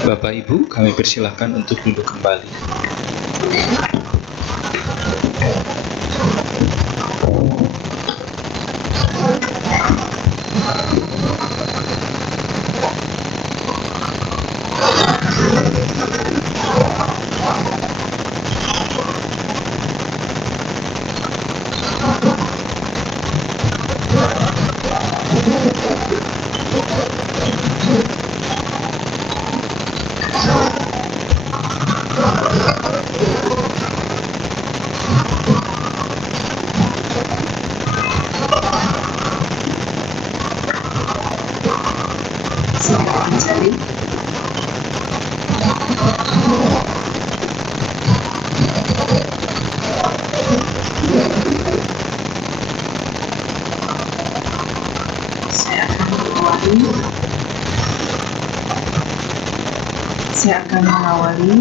Bapak Ibu, kami persilahkan untuk duduk kembali. Saya akan mengawali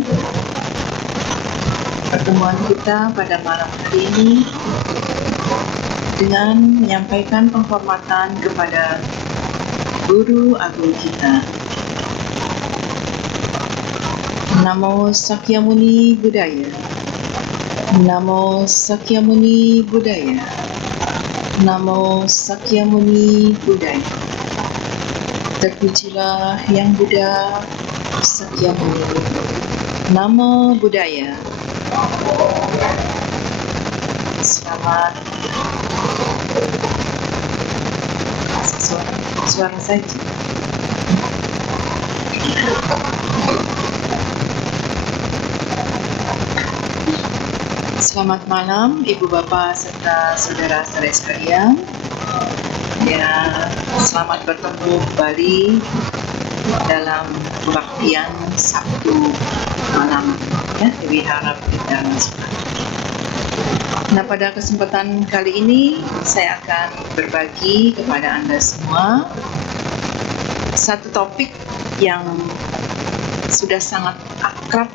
pertemuan kita pada malam hari ini dengan menyampaikan penghormatan kepada Guru Agung kita. Namo Sakyamuni Buddhaya. Namo Sakyamuni Buddhaya. Namo Sakyamuni Buddhaya. Terpujilah Yang Buddha Sakyamuni. Namo Buddhaya. Selamat suara saja. Selamat malam Ibu Bapak serta saudara-saudara sekalian. Ya, selamat bertemu kembali dalam kebaktian Sabtu malam ya, di Wihara Buddha Suta. Nah, pada kesempatan kali ini saya akan berbagi kepada Anda semua satu topik yang sudah sangat akrab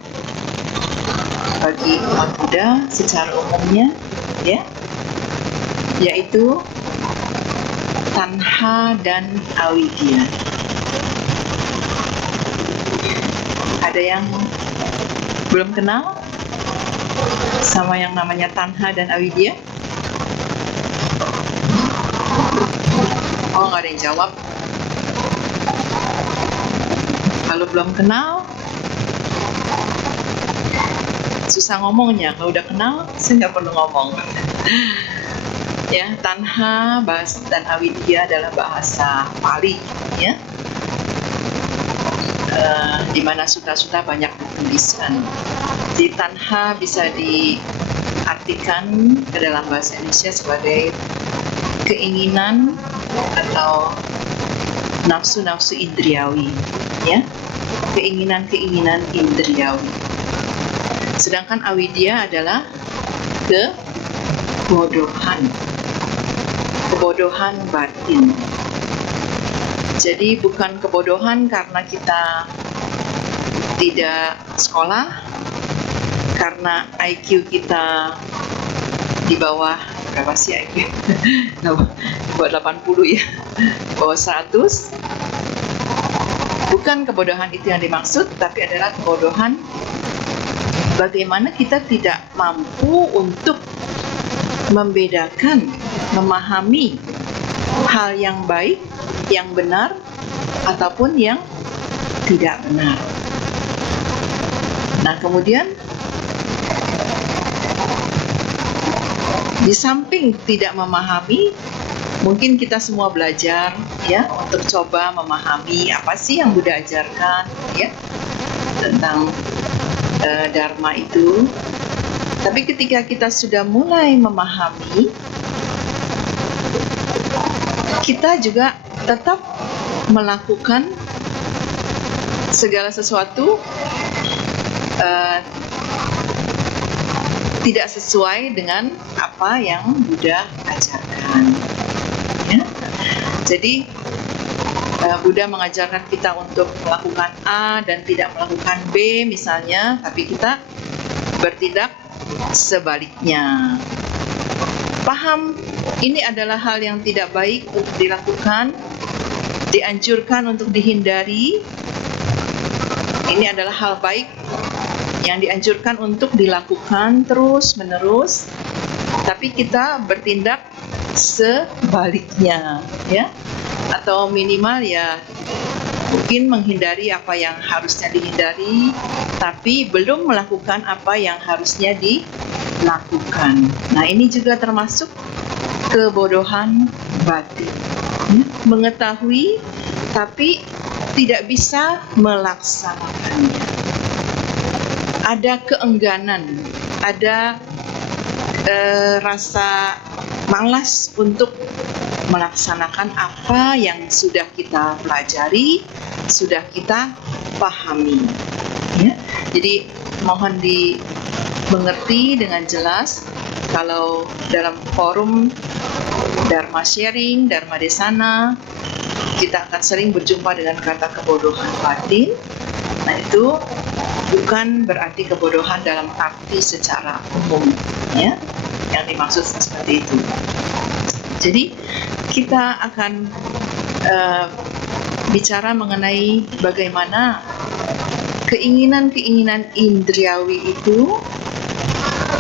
bagi umat Buddha secara umumnya, ya, yaitu tanha dan avidya. Ada yang belum kenal sama yang namanya tanha dan avidya? Oh, nggak ada yang jawab. Kalau belum kenal, susah ngomongnya. Kalau udah kenal, saya nggak perlu ngomong. Ya, tanha dan avidya adalah bahasa Pali, ya. Di mana suta-suta banyak dituliskan. Di tanha bisa diartikan ke dalam bahasa Indonesia sebagai keinginan atau nafsu-nafsu indriawi, ya, keinginan-keinginan indriawi. Sedangkan avidya adalah kebodohan batin. Jadi bukan kebodohan karena kita tidak sekolah, karena IQ kita di bawah berapa sih IQ? Bawah 80 ya, bawah 100. Bukan kebodohan itu yang dimaksud, tapi adalah kebodohan bagaimana kita tidak mampu untuk membedakan, memahami hal yang baik, yang benar, ataupun yang tidak benar. Nah, kemudian di samping tidak memahami, mungkin kita semua belajar ya untuk coba memahami apa sih yang Buddha ajarkan ya tentang Dharma itu. Tapi ketika kita sudah mulai memahami, kita juga tetap melakukan segala sesuatu tidak sesuai dengan apa yang Buddha ajarkan. Ya. Jadi Buddha mengajarkan kita untuk melakukan A dan tidak melakukan B misalnya, tapi kita bertindak sebaliknya. Paham ini adalah hal yang tidak baik untuk dilakukan, dianjurkan untuk dihindari. Ini adalah hal baik yang dianjurkan untuk dilakukan terus-menerus, tapi kita bertindak sebaliknya, ya, atau minimal ya mungkin menghindari apa yang harusnya dihindari, tapi belum melakukan apa yang harusnya dilakukan. Nah, ini juga termasuk kebodohan batin, ya. Mengetahui tapi tidak bisa melaksanakannya. Ada keengganan, ada rasa malas untuk melaksanakan apa yang sudah kita pelajari, sudah kita pahami, ya. Jadi mohon dimengerti dengan jelas kalau dalam forum Dharma Sharing, Dharma Desana, kita akan sering berjumpa dengan kata kebodohan batin. Nah, itu bukan berarti kebodohan dalam arti secara umum, ya, yang dimaksud seperti itu. Jadi kita akan bicara mengenai bagaimana keinginan-keinginan indriawi itu,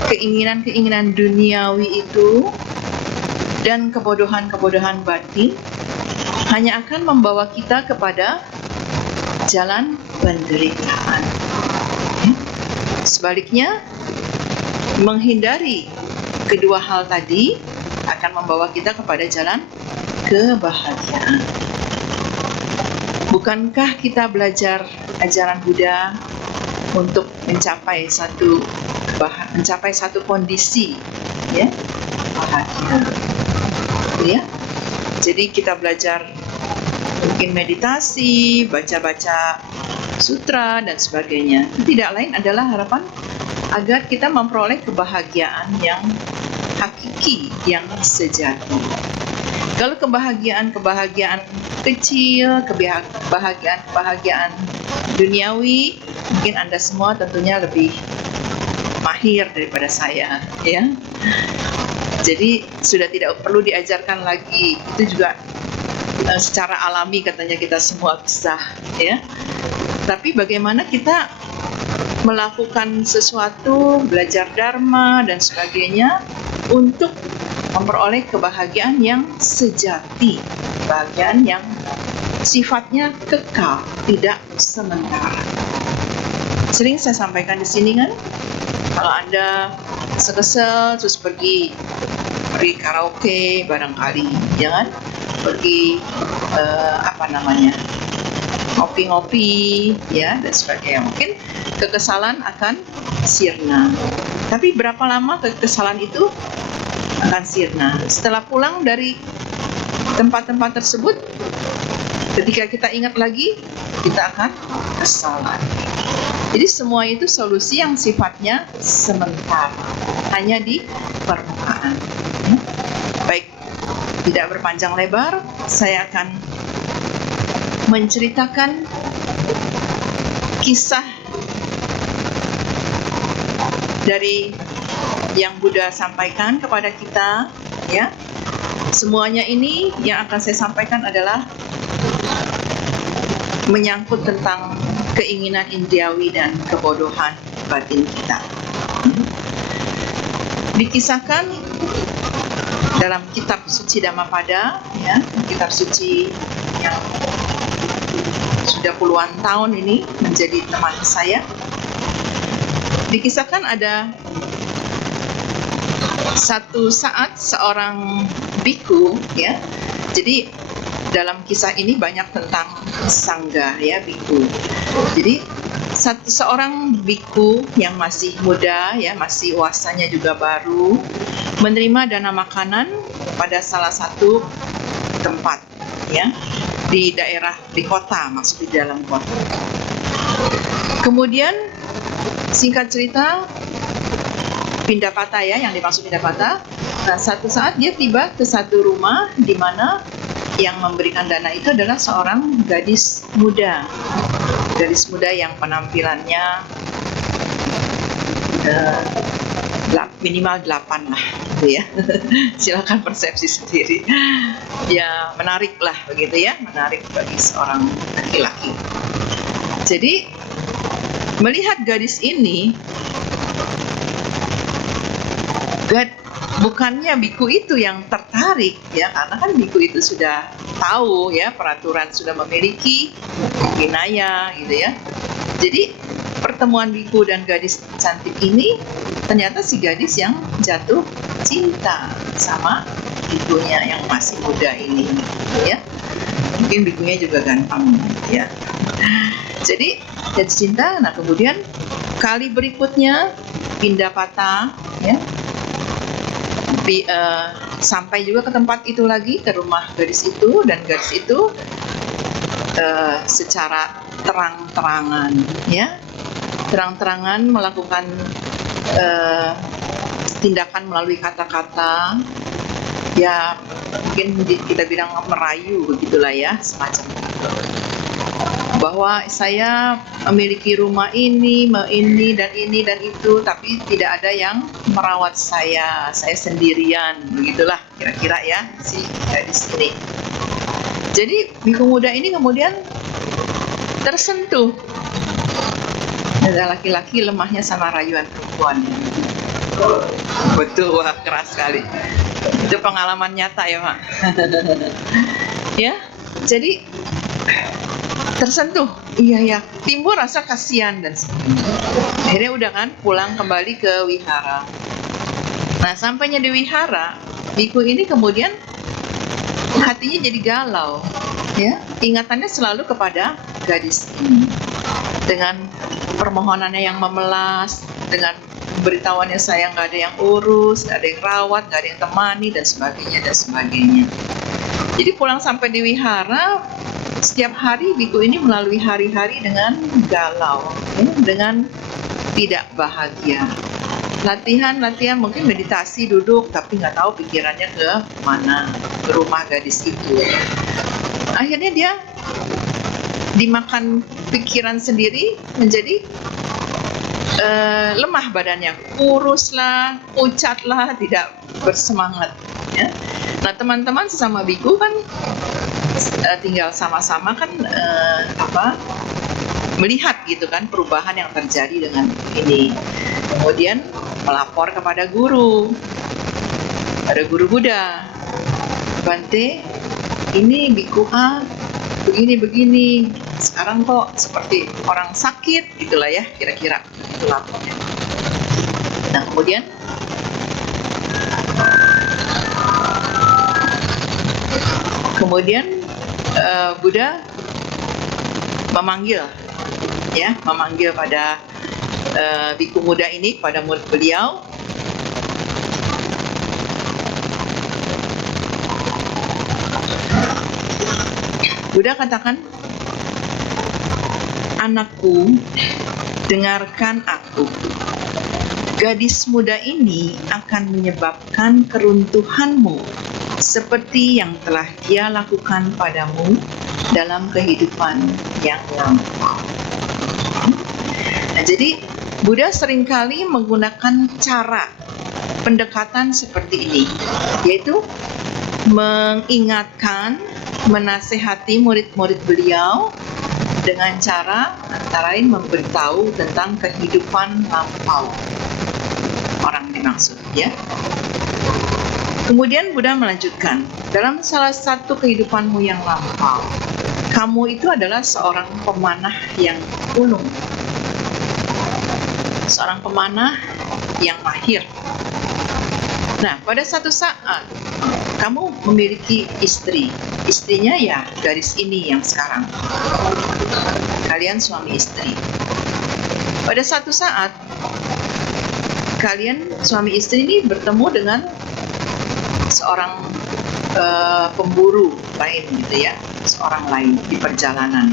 keinginan-keinginan duniawi itu, dan kebodohan-kebodohan batin hanya akan membawa kita kepada jalan penderitaan. Sebaliknya, menghindari kedua hal tadi akan membawa kita kepada jalan kebahagiaan. Bukankah kita belajar ajaran Buddha untuk mencapai satu kondisi, ya, bahagia, ya? Jadi kita belajar mungkin meditasi, baca-baca sutra dan sebagainya. Tidak lain adalah harapan agar kita memperoleh kebahagiaan yang hakiki, yang sejati. Kalau kebahagiaan kecil, kebahagiaan duniawi, mungkin Anda semua tentunya lebih mahir daripada saya, ya. Jadi sudah tidak perlu diajarkan lagi. Itu juga secara alami katanya kita semua bisa, ya. Tapi bagaimana kita melakukan sesuatu, belajar dharma dan sebagainya untuk memperoleh kebahagiaan yang sejati, kebahagiaan yang sifatnya kekal, tidak sementara. Sering saya sampaikan di sini kan, kalau Anda kesel terus pergi karaoke barangkali, jangan pergi ngopi-ngopi, ya, dan sebagainya. Mungkin kekesalan akan sirna. Tapi berapa lama kekesalan itu akan sirna? Setelah pulang dari tempat-tempat tersebut, ketika kita ingat lagi, kita akan kesal lagi. Jadi semua itu solusi yang sifatnya sementara, hanya di permukaan. Baik, tidak berpanjang lebar, saya akan menceritakan kisah dari yang Buddha sampaikan kepada kita, ya. Semuanya ini yang akan saya sampaikan adalah menyangkut tentang keinginan indriawi dan kebodohan batin kita. Dikisahkan dalam kitab suci Dhammapada, ya, kitab suci yang sudah puluhan tahun ini menjadi teman saya. Dikisahkan ada satu saat seorang biku, ya. Jadi dalam kisah ini banyak tentang sangga, ya, biku. Jadi seorang biku yang masih muda, ya, masih uasanya juga baru, menerima dana makanan pada salah satu tempat, ya, di kota, maksud di dalam kota. Kemudian singkat cerita, Pindapata, ya, yang dimaksud Pindapata. Nah, satu saat dia tiba ke satu rumah di mana yang memberikan dana itu adalah seorang gadis muda yang penampilannya minimal 8 lah gitu ya. Silakan persepsi sendiri. Ya menarik lah begitu ya, menarik bagi seorang laki-laki. Jadi melihat gadis ini, bukannya biku itu yang tertarik ya, karena kan biku itu sudah tahu ya peraturan, sudah memiliki winaya gitu ya. Jadi pertemuan biku dan gadis cantik ini, ternyata si gadis yang jatuh cinta sama bikunya yang masih muda ini gitu ya. Mungkin bikunya juga ganteng ya. Jadi jatuh cinta. Nah kemudian kali berikutnya pindah patah ya, sampai juga ke tempat itu lagi, ke rumah gadis itu, dan gadis itu secara terang-terangan ya, terang-terangan melakukan tindakan melalui kata-kata ya, mungkin kita bilang merayu begitulah ya, semacam itu, bahwa saya memiliki rumah ini dan itu, tapi tidak ada yang merawat saya sendirian, begitulah kira-kira ya si gadis ini. Jadi biku muda ini kemudian tersentuh. Ada laki-laki lemahnya sama rayuan perempuan. Betul, wah keras sekali. Itu pengalaman nyata ya Pak. Ya, jadi tersentuh, iya ya, timbul rasa kasihan dan akhirnya udah kan pulang kembali ke wihara. Nah sampainya di wihara, biku ini kemudian hatinya jadi galau ya, ingatannya selalu kepada gadis ini, dengan permohonannya yang memelas, dengan beritahuannya saya nggak ada yang urus, nggak ada yang rawat, nggak ada yang temani, dan sebagainya. Jadi pulang sampai di wihara, setiap hari biku ini melalui hari-hari dengan galau ya, dengan tidak bahagia. Latihan mungkin meditasi, duduk, tapi nggak tahu pikirannya ke mana, ke rumah gadis itu. Akhirnya dia dimakan pikiran sendiri, menjadi lemah badannya, kurus lah, pucat lah, tidak bersemangat ya. Nah teman-teman sesama biku kan tinggal sama-sama kan melihat gitu kan perubahan yang terjadi dengan ini, kemudian melapor kepada guru Buddha, Bante, ini biku A begini, sekarang kok seperti orang sakit gitulah ya, kira-kira itu lapornya. Nah kemudian Buddha memanggil pada biku muda ini, pada murid beliau. Buddha katakan, anakku, dengarkan aku. Gadis muda ini akan menyebabkan keruntuhanmu seperti yang telah dia lakukan padamu dalam kehidupan yang lampau. Nah, jadi Buddha seringkali menggunakan cara pendekatan seperti ini, yaitu mengingatkan, menasehati murid-murid beliau dengan cara antara lain memberitahu tentang kehidupan lampau orang dimaksud ya. Kemudian Buddha melanjutkan, dalam salah satu kehidupanmu yang lampau, kamu itu adalah seorang pemanah yang ulung, seorang pemanah yang mahir. Nah, pada satu saat kamu memiliki istri, istrinya ya gadis ini yang sekarang. Kalian suami istri. Pada satu saat kalian suami istri ini bertemu dengan seorang pemburu lain gitu ya, seorang lain di perjalanan.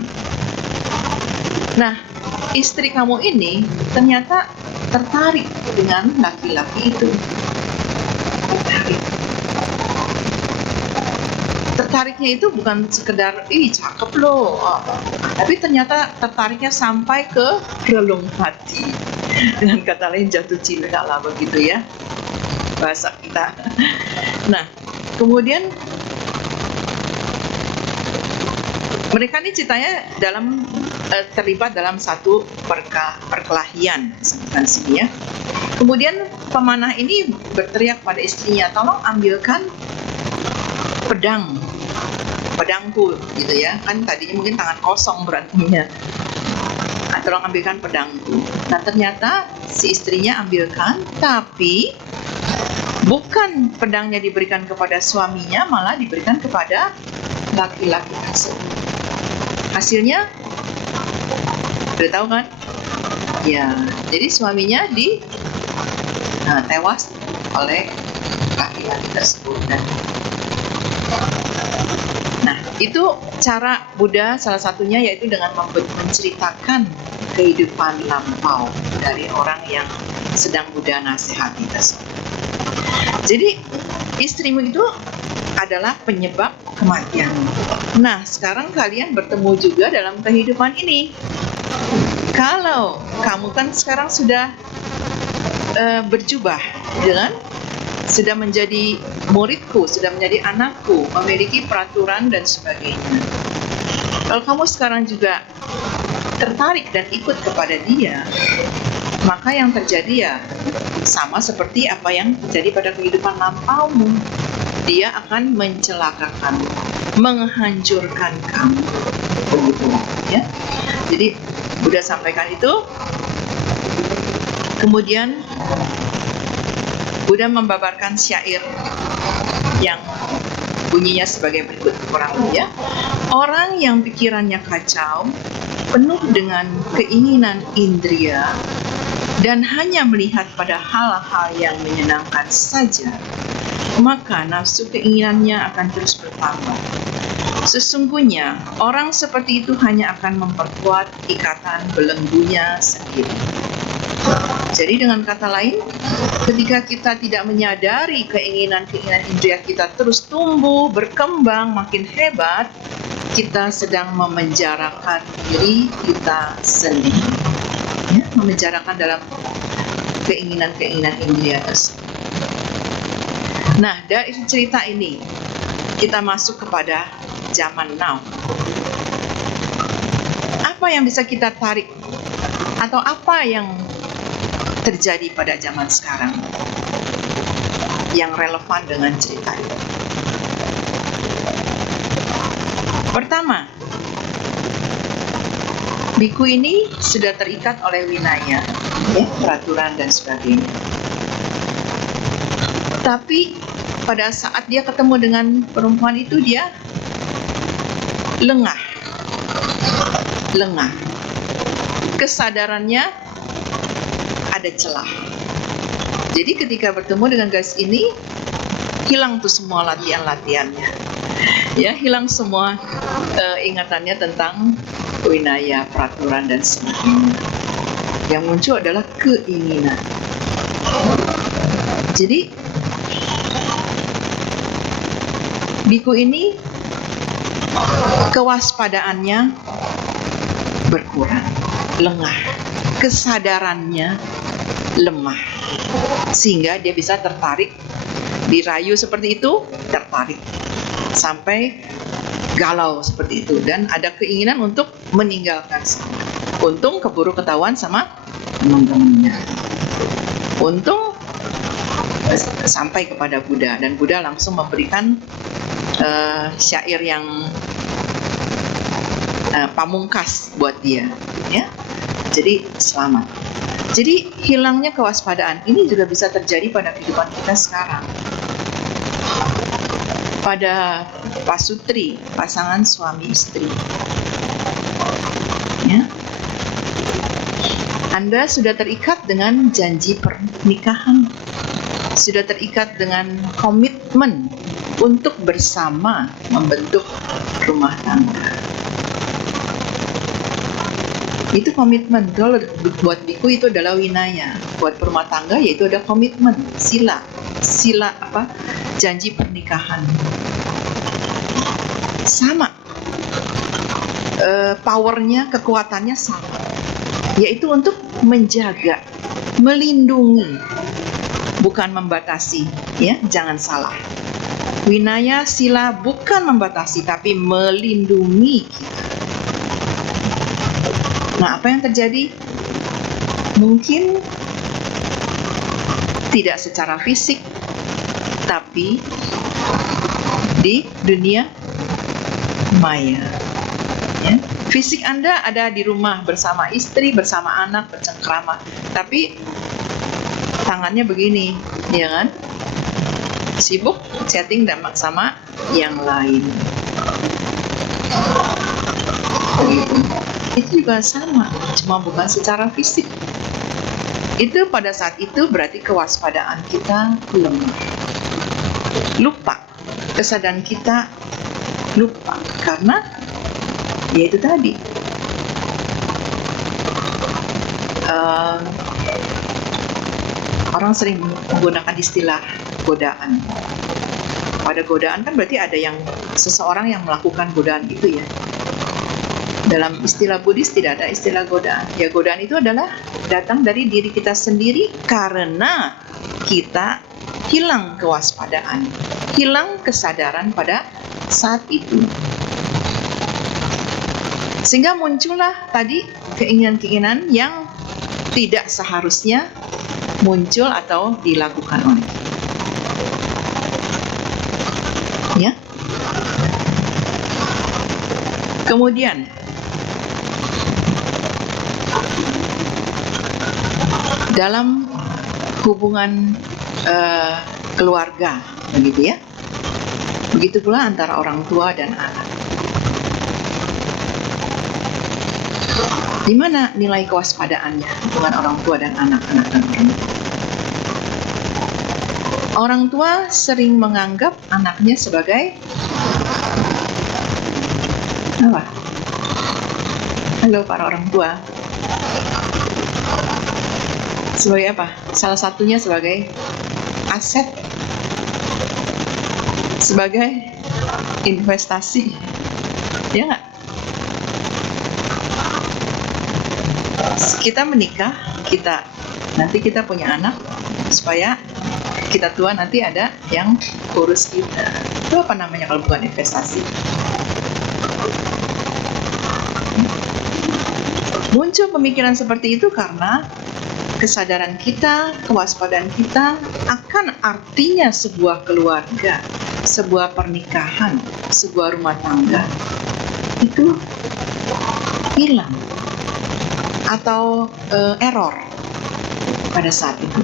Nah, istri kamu ini ternyata tertarik dengan laki-laki itu. Tertariknya itu bukan sekedar cakep loh, tapi ternyata tertariknya sampai ke relung hati. Dengan kata lain jatuh cinta lah begitu ya bahasa kita. Nah, kemudian mereka ini ceritanya terlibat dalam satu perkelahian disebutkan sini ya. Kemudian pemanah ini berteriak pada istrinya, tolong ambilkan pedangku gitu ya, kan tadinya mungkin tangan kosong berantemnya. Nah, tolong ambilkan pedangku. Nah, ternyata si istrinya ambilkan, tapi bukan pedangnya diberikan kepada suaminya, malah diberikan kepada laki-laki tersebut. Hasilnya udah tahu kan? Ya, jadi suaminya tewas oleh laki-laki tersebut. Nah, itu cara Buddha salah satunya yaitu dengan menceritakan kehidupan lampau dari orang yang sedang Buddha nasihati tersebut. Jadi istrimu itu adalah penyebab kematian. Nah, sekarang kalian bertemu juga dalam kehidupan ini. Kalau kamu kan sekarang sudah berjubah, dengan sudah menjadi muridku, sudah menjadi anakku, memiliki peraturan dan sebagainya. Kalau kamu sekarang juga tertarik dan ikut kepada dia, maka yang terjadi ya sama seperti apa yang terjadi pada kehidupan lampaumu. Dia akan mencelakakan, menghancurkan kamu, begitu ya. Jadi Buddha sampaikan itu. Kemudian Buddha membabarkan syair yang bunyinya sebagai berikut kurang lebih ya. Orang yang pikirannya kacau, penuh dengan keinginan indria, dan hanya melihat pada hal-hal yang menyenangkan saja, maka nafsu keinginannya akan terus bertambah. Sesungguhnya orang seperti itu hanya akan memperkuat ikatan belenggunya sendiri. Jadi dengan kata lain, ketika kita tidak menyadari keinginan-keinginan indria kita terus tumbuh, berkembang, makin hebat, kita sedang memenjarakan diri kita sendiri. Ya, memenjarakan dalam keinginan-keinginan indria tersebut. Nah, dari cerita ini kita masuk kepada zaman now. Apa yang bisa kita tarik atau apa yang terjadi pada zaman sekarang yang relevan dengan cerita ini? Pertama, biku ini sudah terikat oleh winaya, ya, peraturan dan sebagainya. Tapi pada saat dia ketemu dengan perempuan itu, dia lengah. Kesadarannya ada celah. Jadi ketika bertemu dengan gadis ini, hilang tuh semua latihannya. Ya, hilang semua ingatannya tentang winaya, peraturan dan sebagainya. Yang muncul adalah keinginan. Jadi biku ini kewaspadaannya berkurang, lengah, kesadarannya lemah, sehingga dia bisa tertarik, dirayu seperti itu, tertarik sampai galau seperti itu, dan ada keinginan untuk meninggalkan sana. Untung keburu ketahuan sama teman-temannya. Untung sampai kepada Buddha, dan Buddha langsung memberikan syair yang pamungkas buat dia, ya. Jadi selamat. Jadi hilangnya kewaspadaan ini juga bisa terjadi pada kehidupan kita sekarang. Pada pasutri, pasangan suami istri, ya. Anda sudah terikat dengan janji pernikahan, sudah terikat dengan komitmen untuk bersama membentuk rumah tangga. Itu komitmen. Kalau buat biku itu adalah winaya, buat rumah tangga yaitu ada komitmen, sila apa? Janji pernikahan. Sama. Powernya, kekuatannya sama. yaitu untuk menjaga, melindungi, bukan membatasi, ya, jangan salah. Winaya sila bukan membatasi tapi melindungi kita. Nah, apa yang terjadi? Mungkin tidak secara fisik, tapi di dunia maya. Ya. Fisik Anda ada di rumah bersama istri, bersama anak, bercengkrama, tapi tangannya begini, ya kan? Sibuk chatting sama yang lain. Itu juga sama, cuma bukan secara fisik. Itu pada saat itu berarti kewaspadaan kita lemah. Lupa, kesadaran kita lupa karena ya itu tadi. Orang sering menggunakan istilah godaan. Pada godaan kan berarti ada yang seseorang yang melakukan godaan itu, ya. Dalam istilah Buddhis tidak ada istilah godaan. Ya, godaan itu adalah datang dari diri kita sendiri karena kita hilang kewaspadaan, hilang kesadaran pada saat itu. Sehingga muncullah tadi keinginan-keinginan yang tidak seharusnya muncul atau dilakukan oleh kita. Ya. Kemudian dalam hubungan keluarga, begitu ya. Begitu pula antara orang tua dan anak. Di mana nilai kewaspadaannya hubungan orang tua dan anak-anak dan orang tua? Orang tua sering menganggap anaknya sebagai apa? Halo para orang tua. Sebagai apa? Salah satunya sebagai aset, sebagai investasi, ya nggak? Kita menikah, nanti kita punya anak supaya kita tua nanti ada yang urus kita. Itu apa namanya kalau bukan investasi? Muncul pemikiran seperti itu karena kesadaran kita, kewaspadaan kita akan artinya sebuah keluarga, sebuah pernikahan, sebuah rumah tangga itu hilang atau error pada saat itu.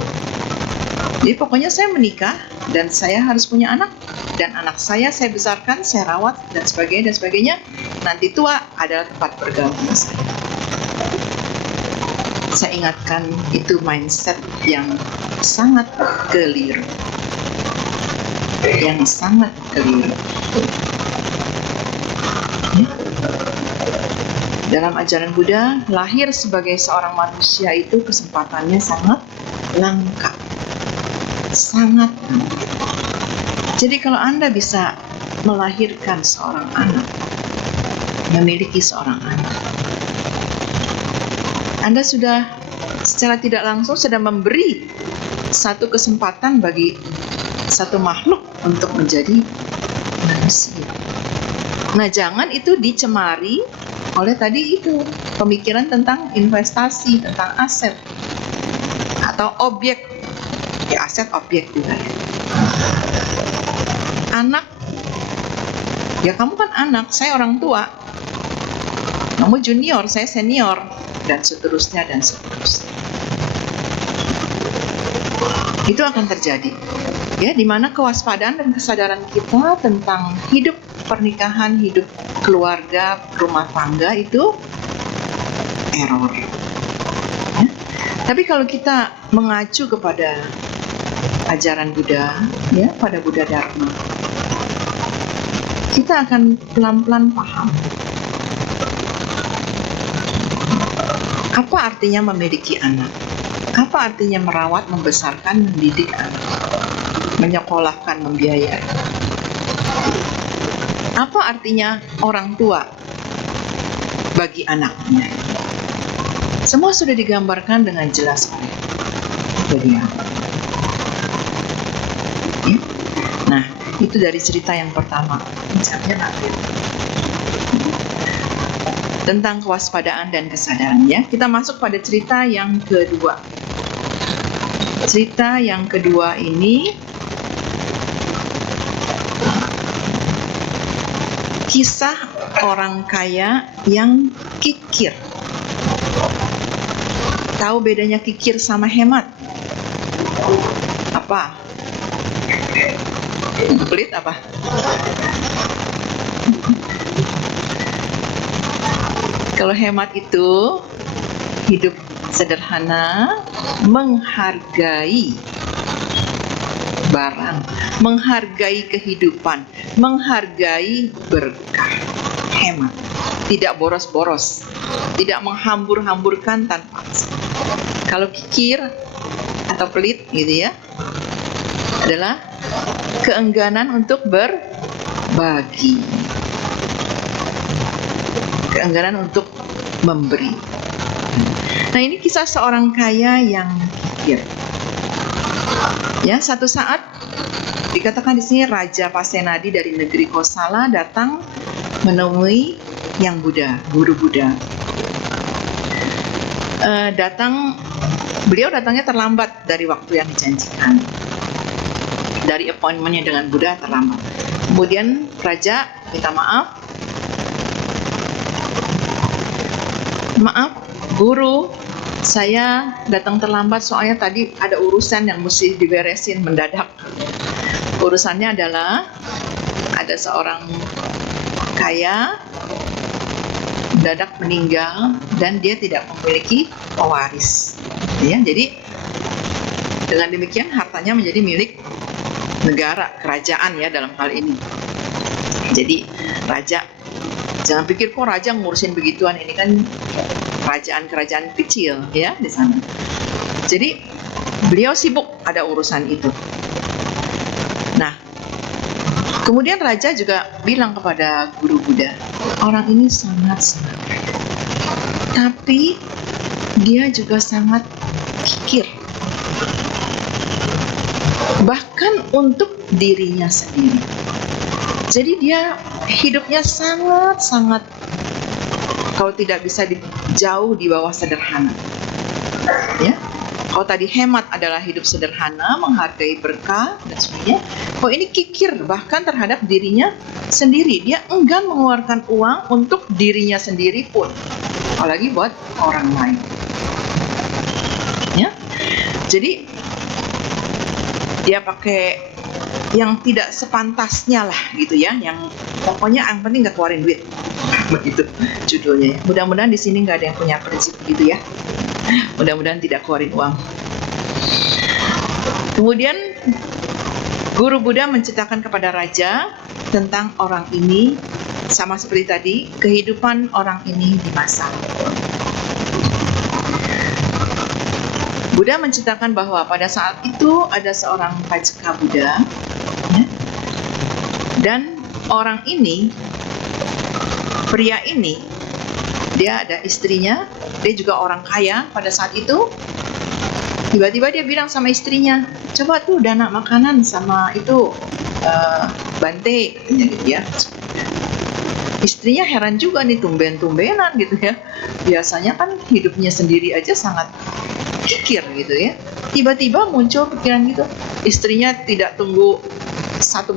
Jadi pokoknya saya menikah dan saya harus punya anak, dan anak saya besarkan, saya rawat dan sebagainya. Nanti tua adalah tempat pergaulan saya. Saya ingatkan itu mindset yang sangat keliru. Yang sangat keliru. Ya. Dalam ajaran Buddha, lahir sebagai seorang manusia itu kesempatannya sangat langka. Sangat langka. Jadi kalau Anda bisa melahirkan seorang anak, memiliki seorang anak, Anda sudah secara tidak langsung sudah memberi satu kesempatan bagi satu makhluk untuk menjadi manusia. Nah, jangan itu dicemari oleh tadi itu pemikiran tentang investasi, tentang aset atau objek. Ya, aset objek juga ya. Anak, ya kamu kan anak, saya orang tua. Kamu junior, saya senior, dan seterusnya dan seterusnya. Itu akan terjadi. Ya, di mana kewaspadaan dan kesadaran kita tentang hidup pernikahan, hidup keluarga, rumah tangga itu error. Ya. Tapi kalau kita mengacu kepada ajaran Buddha, ya, pada Buddha Dharma, kita akan pelan-pelan paham apa artinya memiliki anak, apa artinya merawat, membesarkan, mendidik anak, menyekolahkan, membiayai. Apa artinya orang tua bagi anaknya? Semua sudah digambarkan dengan jelas oleh beliau. Ya. Nah, itu dari cerita yang pertama. Tentang kewaspadaan dan kesadaran, ya. Kita masuk pada cerita yang kedua. Cerita yang kedua ini kisah orang kaya yang kikir. Tahu bedanya kikir sama hemat? Apa? Pelit apa? Kalau hemat itu hidup sederhana, menghargai barang, menghargai kehidupan, menghargai berkah. Hemat, tidak boros-boros, tidak menghambur-hamburkan tanpa maksud. Kalau kikir atau pelit gitu ya, adalah keengganan untuk berbagi, keengganan untuk memberi. Nah, ini kisah seorang kaya yang kikir. Ya, satu saat dikatakan di sini Raja Pasenadi dari negeri Kosala datang menemui yang Buddha, guru Buddha. Beliau datangnya terlambat dari waktu yang dijanjikan. Dari appointment-nya dengan Buddha terlambat. Kemudian Raja minta maaf. Maaf, guru, saya datang terlambat soalnya tadi ada urusan yang mesti diberesin mendadak. Urusannya adalah ada seorang kaya mendadak meninggal dan dia tidak memiliki pewaris. Ya, jadi dengan demikian hartanya menjadi milik negara, kerajaan ya dalam hal ini. Jadi raja, jangan pikir kok raja ngurusin begituan, ini kan kerajaan-kerajaan kecil ya di sana. Jadi beliau sibuk ada urusan itu. Nah, kemudian raja juga bilang kepada guru Buddha, orang ini sangat tapi dia juga sangat kikir, bahkan untuk dirinya sendiri. Jadi dia hidupnya sangat kalau tidak bisa jauh di bawah sederhana. Ya. Kalau tadi hemat adalah hidup sederhana, menghargai berkah dan sebagainya. Kalau ini kikir bahkan terhadap dirinya sendiri. Dia enggan mengeluarkan uang untuk dirinya sendiri pun, apalagi buat orang lain. Ya. Jadi dia pakai yang tidak sepantasnya lah gitu ya, yang pokoknya yang penting nggak keluarin duit, begitu judulnya. Mudah-mudahan di sini nggak ada yang punya prinsip gitu ya. Mudah-mudahan tidak keluarin uang. Kemudian guru Buddha menceritakan kepada raja tentang orang ini, sama seperti tadi, kehidupan orang ini di masa Buddha menceritakan bahwa pada saat itu ada seorang paceka Buddha, ya, dan orang ini, pria ini, dia ada istrinya, dia juga orang kaya pada saat itu. Tiba-tiba dia bilang sama istrinya, coba tuh dana makanan sama itu Bante, katanya gitu ya. Istrinya heran juga nih, tumben-tumbenan gitu ya. Biasanya kan hidupnya sendiri aja sangat kikir gitu ya. Tiba-tiba muncul pikiran gitu. Istrinya tidak tunggu 1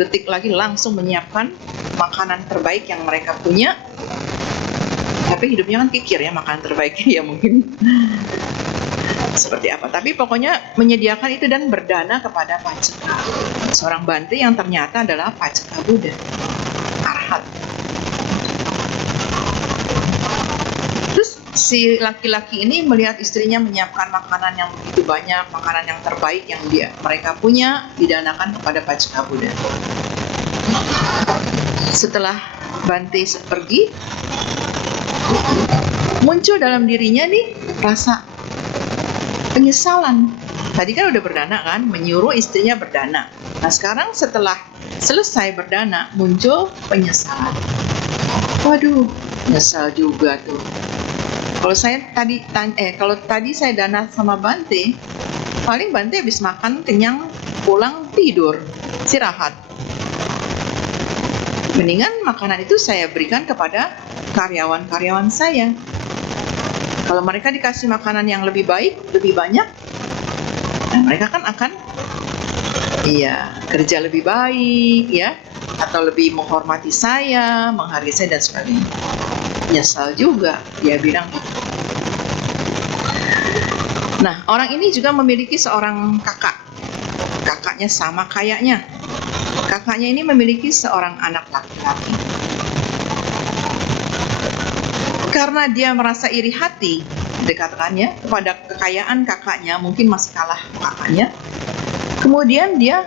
detik lagi langsung menyiapkan makanan terbaik yang mereka punya. Tapi hidupnya kan kikir ya, makanan terbaiknya ya mungkin seperti apa. Tapi pokoknya menyediakan itu dan berdana kepada paceka, seorang Bante yang ternyata adalah paceka Buddha, arhat. Terus si laki-laki ini melihat istrinya menyiapkan makanan yang begitu banyak, makanan yang terbaik yang mereka punya, didanakan kepada paceka Buddha. Setelah Bante pergi, muncul dalam dirinya nih rasa penyesalan. Tadi kan udah berdana kan, menyuruh istrinya berdana. Nah sekarang setelah selesai berdana, muncul penyesalan. Waduh, nyesal juga tuh. Kalau tadi saya dana sama Bante, paling Bante habis makan kenyang, pulang tidur, istirahat. Mendingan makanan itu saya berikan kepada karyawan-karyawan saya. Kalau mereka dikasih makanan yang lebih baik, lebih banyak, nah mereka kan akan kerja lebih baik ya, atau lebih menghormati saya, menghargai saya dan sebagainya. Nyesal juga dia bilang. Nah, orang ini juga memiliki seorang kakak. Kakaknya sama kayaknya. Kakaknya ini memiliki seorang anak laki-laki. Karena dia merasa iri hati, dikatakannya, kepada kekayaan kakaknya, mungkin masih kalah kakaknya. Kemudian dia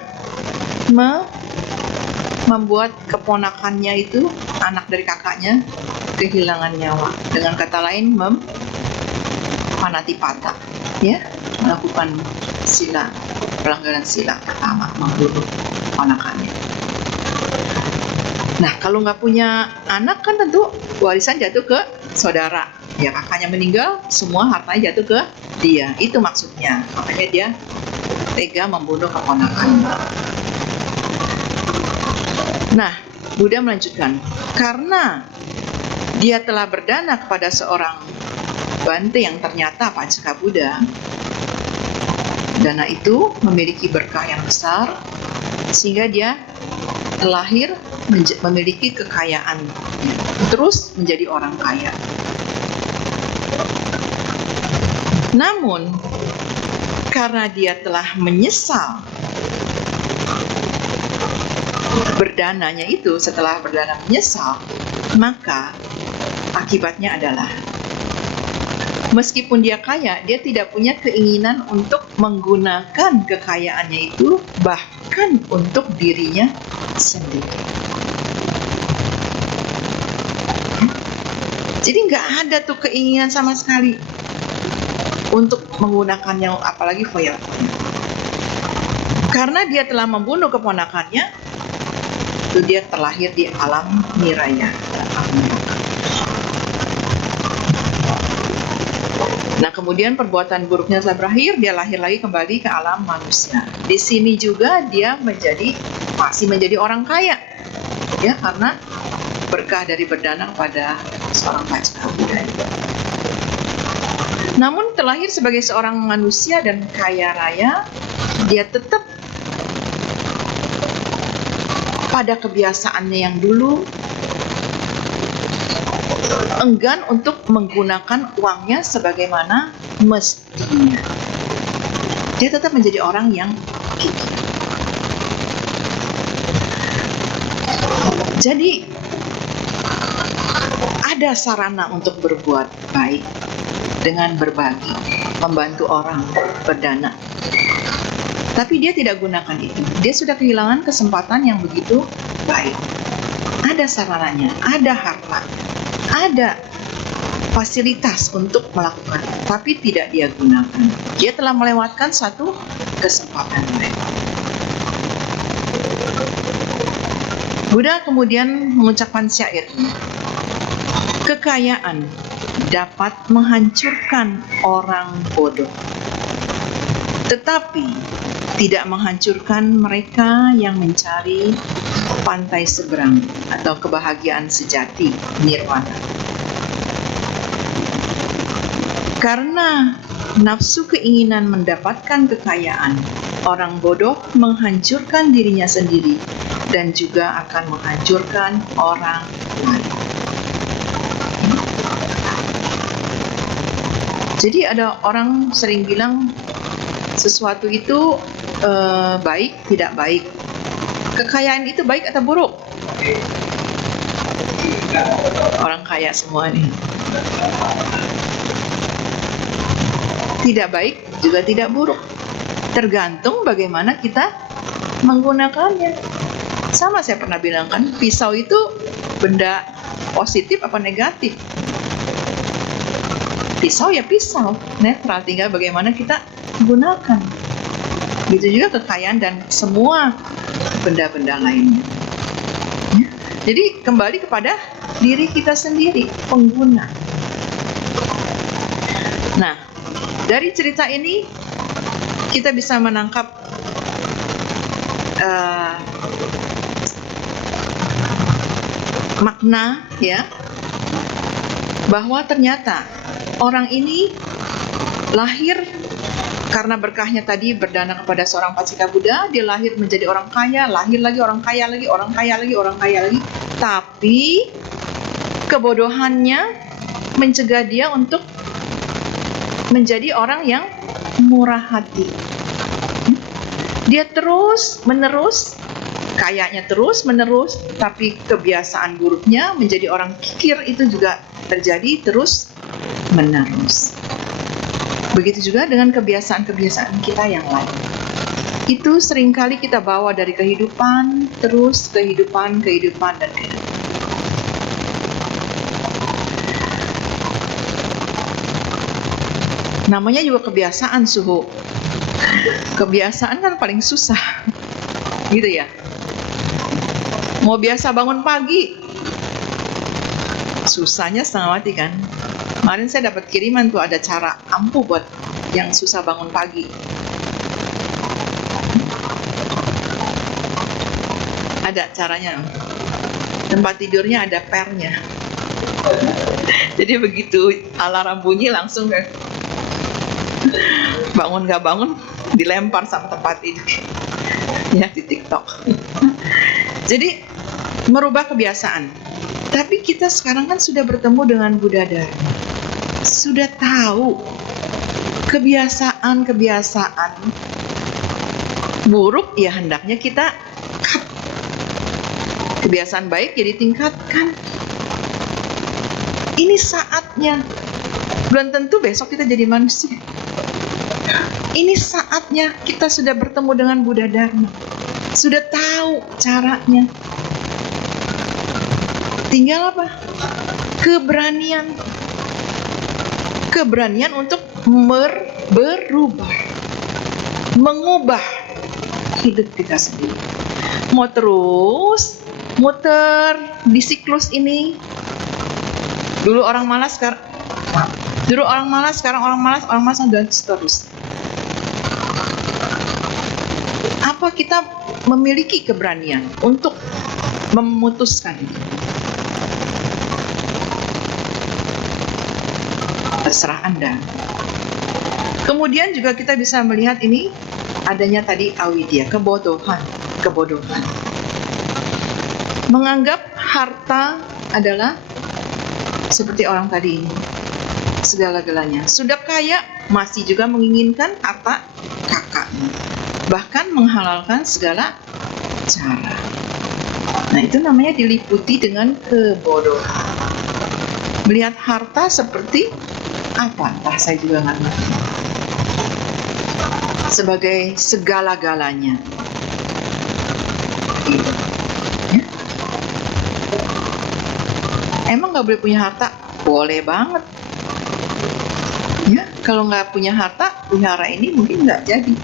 membuat keponakannya itu, anak dari kakaknya, kehilangan nyawa. Dengan kata lain, panatipata, ya, melakukan pelanggaran sila pertama, membunuh ponakannya. Nah, kalau nggak punya anak kan tentu warisan jatuh ke saudara. Ya, kakaknya meninggal, semua hartanya jatuh ke dia. Itu maksudnya. Makanya dia tega membunuh keponakannya. Nah, Buddha melanjutkan, karena dia telah berdana kepada seorang Bante yang ternyata Pacceka Buddha, dana itu memiliki berkah yang besar, sehingga dia lahir memiliki kekayaan, terus menjadi orang kaya. Namun, karena dia telah menyesal berdananya itu, setelah berdana menyesal, maka akibatnya adalah meskipun dia kaya, dia tidak punya keinginan untuk menggunakan kekayaannya itu bahkan untuk dirinya sendiri. Jadi nggak ada tuh keinginan sama sekali untuk menggunakannya, apalagi foya-foya. Karena dia telah membunuh keponakannya, itu dia terlahir di alam niraya. Nah, kemudian perbuatan buruknya setelah berakhir, dia lahir lagi kembali ke alam manusia. Di sini juga dia masih menjadi orang kaya, ya, karena berkah dari berdana pada seorang Pacceka Buddha. Namun terlahir sebagai seorang manusia dan kaya raya, dia tetap pada kebiasaannya yang dulu, enggan untuk menggunakan uangnya sebagaimana mestinya. Dia tetap menjadi orang yang gitu. Jadi ada sarana untuk berbuat baik dengan berbagi, membantu orang, berdana. Tapi dia tidak gunakan itu. Dia sudah kehilangan kesempatan yang begitu baik. Ada sarananya, ada harta, ada fasilitas untuk melakukan, tapi tidak dia gunakan. Dia telah melewatkan satu kesempatan baik. Buddha kemudian mengucapkan syair, kekayaan dapat menghancurkan orang bodoh, tetapi tidak menghancurkan mereka yang mencari pantai seberang atau kebahagiaan sejati, nirwana. Karena nafsu keinginan mendapatkan kekayaan, orang bodoh menghancurkan dirinya sendiri dan juga akan menghancurkan orang lain. Jadi ada orang sering bilang sesuatu itu baik, tidak baik. Kekayaan itu baik atau buruk? Orang kaya semua nih. Tidak baik juga tidak buruk. Tergantung bagaimana kita menggunakannya. Sama saya pernah bilang kan, pisau itu benda positif apa negatif? Pisau ya pisau, netral, tinggal bagaimana kita gunakan. Gitu juga kekayaan dan semua benda-benda lainnya. Ya. Jadi kembali kepada diri kita sendiri, pengguna. Dari cerita ini kita bisa menangkap makna, ya, bahwa ternyata orang ini lahir karena berkahnya tadi berdana kepada seorang Pacika Buddha. Dia lahir menjadi orang kaya, lahir lagi orang kaya lagi, orang kaya lagi, orang kaya lagi. Tapi kebodohannya mencegah dia untuk menjadi orang yang murah hati. Dia terus menerus, kayaknya terus menerus, tapi kebiasaan buruknya menjadi orang kikir itu juga terjadi terus menerus. Begitu juga dengan kebiasaan-kebiasaan kita yang lain. Itu seringkali kita bawa dari kehidupan, terus kehidupan, dan kehidupan. Namanya juga kebiasaan, Suhu. Kebiasaan kan paling susah, gitu ya. Mau biasa bangun pagi, susahnya setengah mati kan. Kemarin saya dapat kiriman tuh, ada cara ampuh buat yang susah bangun pagi. Ada caranya. Tempat tidurnya ada pernya. Jadi begitu alarm bunyi langsung kan, bangun gak bangun dilempar sama tempat tidur. Ya, di TikTok. Jadi merubah kebiasaan. Tapi kita sekarang kan sudah bertemu dengan Buddha Dharma, sudah tahu kebiasaan buruk, ya hendaknya kita cut. Kebiasaan baik jadi tingkatkan. Ini saatnya. Belum tentu besok kita jadi manusia. Ini saatnya kita sudah bertemu dengan Buddha Dharma, sudah tahu caranya. Tinggal apa? Keberanian untuk berubah, mengubah hidup kita sendiri. Mau terus muter di siklus ini. Dulu orang malas, sekarang orang malas, dan terus. Apa kita memiliki keberanian untuk memutuskan itu? Terserah Anda. Kemudian juga kita bisa melihat ini adanya tadi avidya, kebodohan. Menganggap harta adalah seperti orang tadi ini, segala-galanya. Sudah kaya, masih juga menginginkan harta kakaknya. Bahkan menghalalkan segala cara. Nah, itu namanya diliputi dengan kebodohan. Melihat harta seperti apa? Entah, saya juga nggak ngerti. Sebagai segala-galanya. Gitu. Ya? Emang nggak boleh punya harta? Boleh banget. Ya, kalau nggak punya harta, pelihara ini mungkin nggak jadi.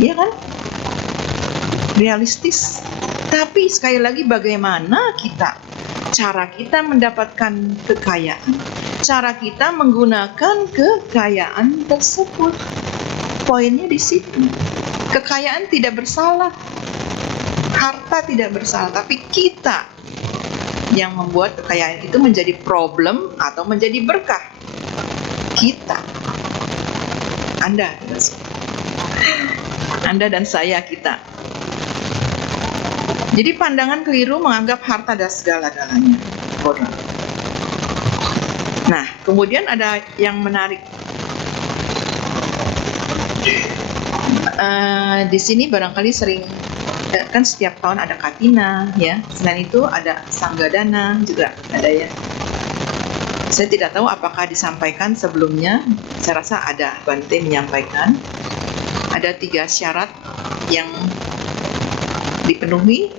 Iya kan? Realistis. Tapi sekali lagi, bagaimana cara kita mendapatkan kekayaan, cara kita menggunakan kekayaan tersebut. Poinnya di situ. Kekayaan tidak bersalah, harta tidak bersalah, tapi kita yang membuat kekayaan itu menjadi problem atau menjadi berkah. Kita, Anda dan saya, kita. Jadi pandangan keliru menganggap harta adalah segala-galanya. Bodoh. Nah, kemudian ada yang menarik. Di sini barangkali sering, kan setiap tahun ada Katina, ya. Selain itu ada Sanggadana juga ada, ya. Saya tidak tahu apakah disampaikan sebelumnya. Saya rasa ada, Bante menyampaikan. Ada 3 syarat yang dipenuhi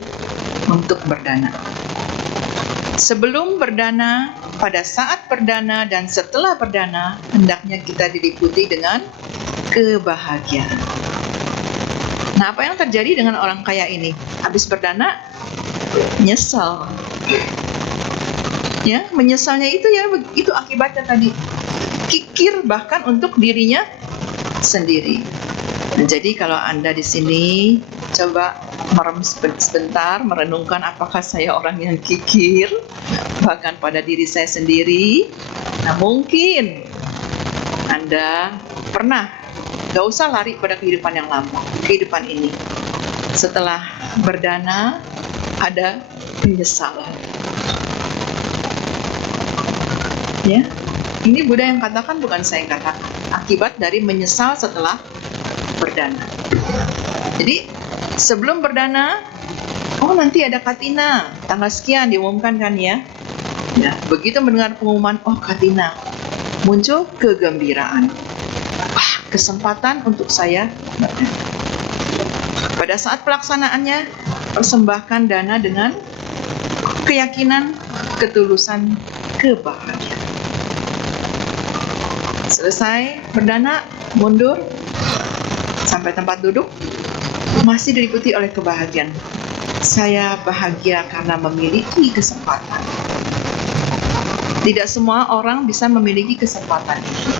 untuk berdana. Sebelum berdana, pada saat berdana, dan setelah berdana, hendaknya kita diliputi dengan kebahagiaan. Nah, apa yang terjadi dengan orang kaya ini? Habis berdana, nyesal. Ya, menyesalnya itu, ya, itu akibatnya tadi. kikir bahkan untuk dirinya sendiri. Nah, jadi kalau Anda di sini coba merem sebentar, merenungkan apakah saya orang yang kikir bahkan pada diri saya sendiri. Nah, mungkin Anda pernah, gak usah lari pada kehidupan yang lama, kehidupan ini. Setelah berdana ada penyesalan. Ya, ini Buddha yang katakan, bukan saya yang katakan. Akibat dari menyesal setelah berdana. Jadi sebelum berdana, oh nanti ada katina, tanggal sekian diumumkan kan ya. Ya, begitu mendengar pengumuman, oh katina, muncul kegembiraan. Wah, kesempatan untuk saya berdana. Pada saat pelaksanaannya, persembahkan dana dengan keyakinan, ketulusan, kebahagiaan. Selesai berdana, mundur sampai tempat duduk, masih diliputi oleh kebahagiaan. Saya bahagia karena memiliki kesempatan. Tidak semua orang bisa memiliki kesempatan ini.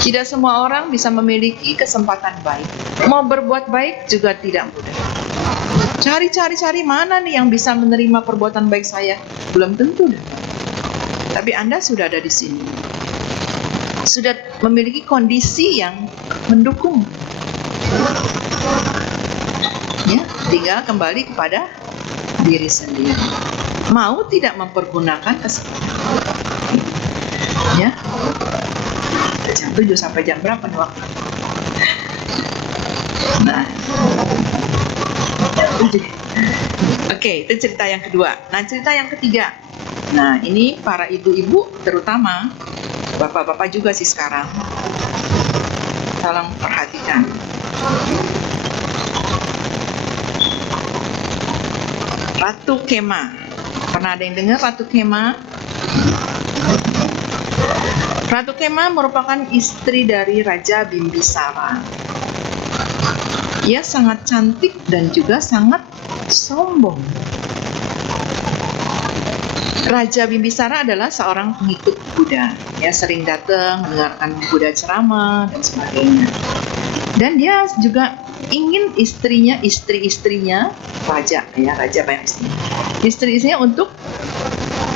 Tidak semua orang bisa memiliki kesempatan baik. Mau berbuat baik juga tidak mudah. Cari mana nih yang bisa menerima perbuatan baik saya? Belum tentu. Tapi Anda sudah ada di sini. Sudah memiliki kondisi yang mendukung. Ya, tinggal kembali kepada diri sendiri. Mau tidak mempergunakan kesempatan? Ya. Jam 7 sampai jam berapa nih waktu? Nah. Oke, itu cerita yang kedua. Nah, cerita yang ketiga. Nah, ini para ibu-ibu terutama, bapak-bapak juga sih sekarang. Tolong perhatikan. Ratu Kema. Pernah ada yang dengar Ratu Kema? Ratu Kema merupakan istri dari Raja Bimbisara. Ia sangat cantik dan juga sangat sombong. Raja Bimbisara adalah seorang pengikut Buddha. Dia sering datang mendengarkan Buddha ceramah dan sebagainya. Dan dia juga ingin istri-istrinya raja, ya, raja banyak istri-istrinya untuk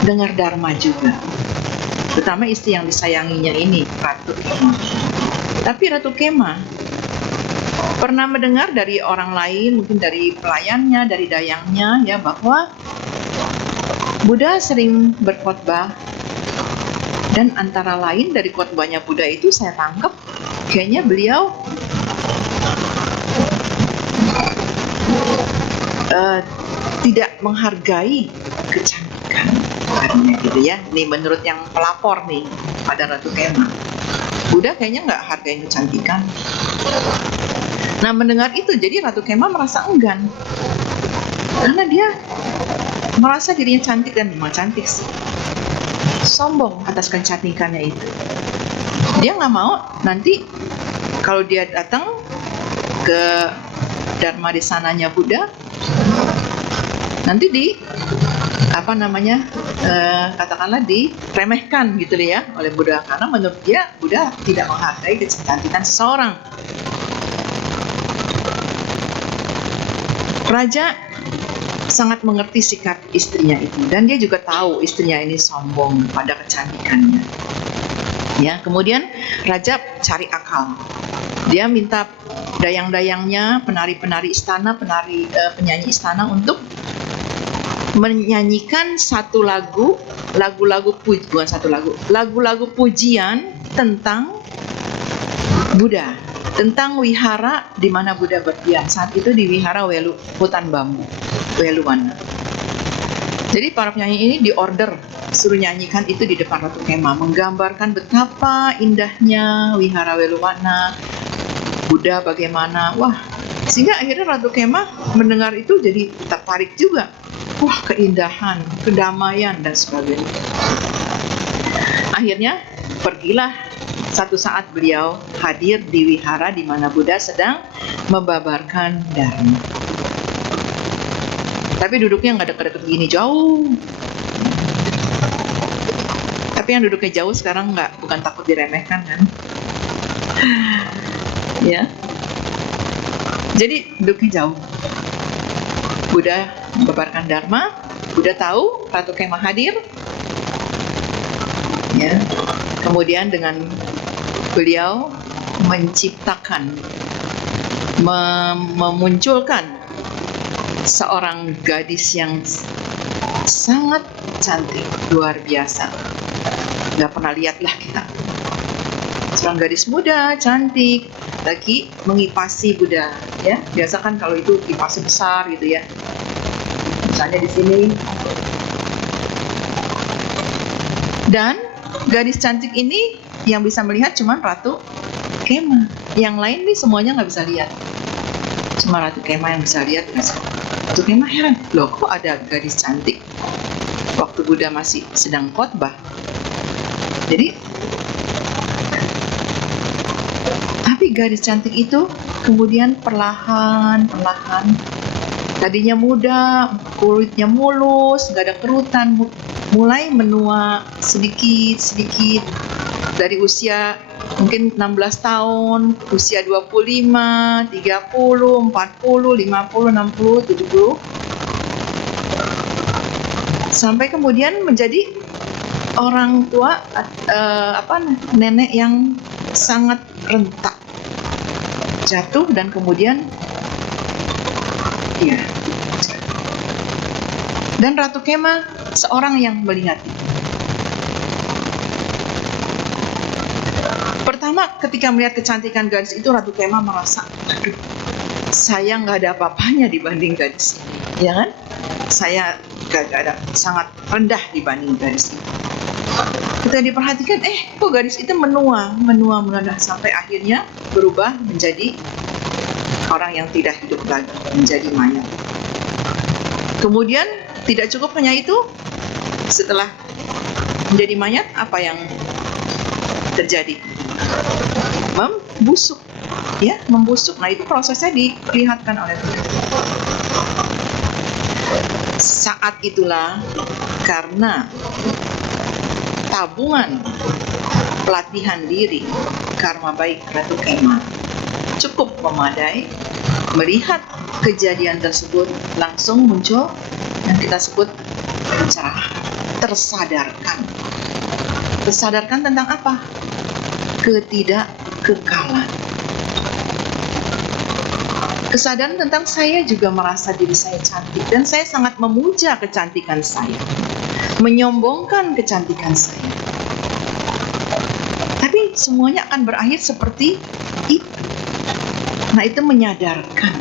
dengar dharma juga. Terutama istri yang disayanginya ini, Ratu Kema. Tapi Ratu Kema pernah mendengar dari orang lain, mungkin dari pelayannya, dari dayangnya, ya, bahwa Buddha sering berkhotbah, dan antara lain dari khotbahnya Buddha itu saya tangkap kayaknya beliau tidak menghargai kecantikan, katanya gitu ya. Nih menurut yang pelapor nih pada Ratu Kema, Buddha kayaknya nggak hargain kecantikan. Nah, mendengar itu jadi Ratu Kema merasa enggan, karena dia merasa dirinya cantik, dan memang cantik sih. Sombong atas kecantikannya itu. Dia nggak mau nanti kalau dia datang ke Dharma di sananya Buddha, nanti katakanlah diremehkan gitu ya oleh Buddha, karena menurut dia Buddha tidak menghargai kecantikan seseorang. Raja sangat mengerti sikap istrinya itu, dan dia juga tahu istrinya ini sombong pada kecantikannya. Ya, kemudian Raja cari akal. Dia minta dayang-dayangnya, penari-penari istana, penyanyi istana untuk menyanyikan lagu-lagu pujian tentang Buddha, tentang wihara di mana Buddha berdiam. Saat itu di wihara hutan bambu, Weluwana. Jadi para penyanyi ini diorder suruh nyanyikan itu di depan Ratu Kema, menggambarkan betapa indahnya wihara Weluwana, Buddha bagaimana. Wah, sehingga akhirnya Ratu Kema mendengar itu jadi tertarik juga. Wah, keindahan, kedamaian dan sebagainya. Akhirnya pergilah satu saat beliau hadir di wihara di mana Buddha sedang membabarkan dharma. Tapi duduknya nggak dekat-dekat gini, jauh. Tapi yang duduknya jauh sekarang bukan takut diremehkan kan? Ya. Jadi duduknya jauh. Buddha membabarkan Dharma, Buddha tahu Ratu Kemah hadir. Ya. Kemudian dengan beliau menciptakan, memunculkan seorang gadis yang sangat cantik, luar biasa. Gak pernah lihat lah kita. Seorang gadis muda, cantik, lagi mengipasi Buddha. Ya, biasa kan kalau itu kipas besar gitu ya. Misalnya di sini. Dan gadis cantik ini yang bisa melihat cuma Ratu Kemah. Yang lain nih semuanya nggak bisa lihat. Cuma Ratu Kemah yang bisa lihat. Ratu Kemah heran, loh kok ada gadis cantik waktu Buddha masih sedang khotbah. Jadi, tapi gadis cantik itu kemudian perlahan, tadinya muda, kulitnya mulus, nggak ada kerutan, mulai menua sedikit dari usia mungkin 16 tahun, usia 25, 30, 40, 50, 60, 70, sampai kemudian menjadi orang tua, nenek yang sangat rentak, jatuh dan kemudian ya. Dan Ratu Kemah seorang yang melihat. Pertama, ketika melihat kecantikan gadis itu, Ratu Kemah merasa, aduh, saya nggak ada apa-apanya dibanding gadis ini, ya kan? Saya nggak ada, sangat rendah dibanding gadis ini. Ketika diperhatikan, kok gadis itu menua sampai akhirnya berubah menjadi orang yang tidak hidup lagi, menjadi mayat. Kemudian tidak cukup hanya itu, setelah menjadi mayat, apa yang terjadi? Membusuk, ya, membusuk. Nah, itu prosesnya diperlihatkan oleh Buddha. Saat itulah, karena tabungan pelatihan diri karma baik Ratu Kemah cukup memadai, melihat kejadian tersebut langsung muncul yang kita sebut pencerahan, tersadarkan tentang apa? Ketidakkekalan. Kesadaran tentang saya juga merasa diri saya cantik dan saya sangat memuja kecantikan saya, menyombongkan kecantikan saya. Tapi semuanya akan berakhir seperti itu. Nah, itu menyadarkan.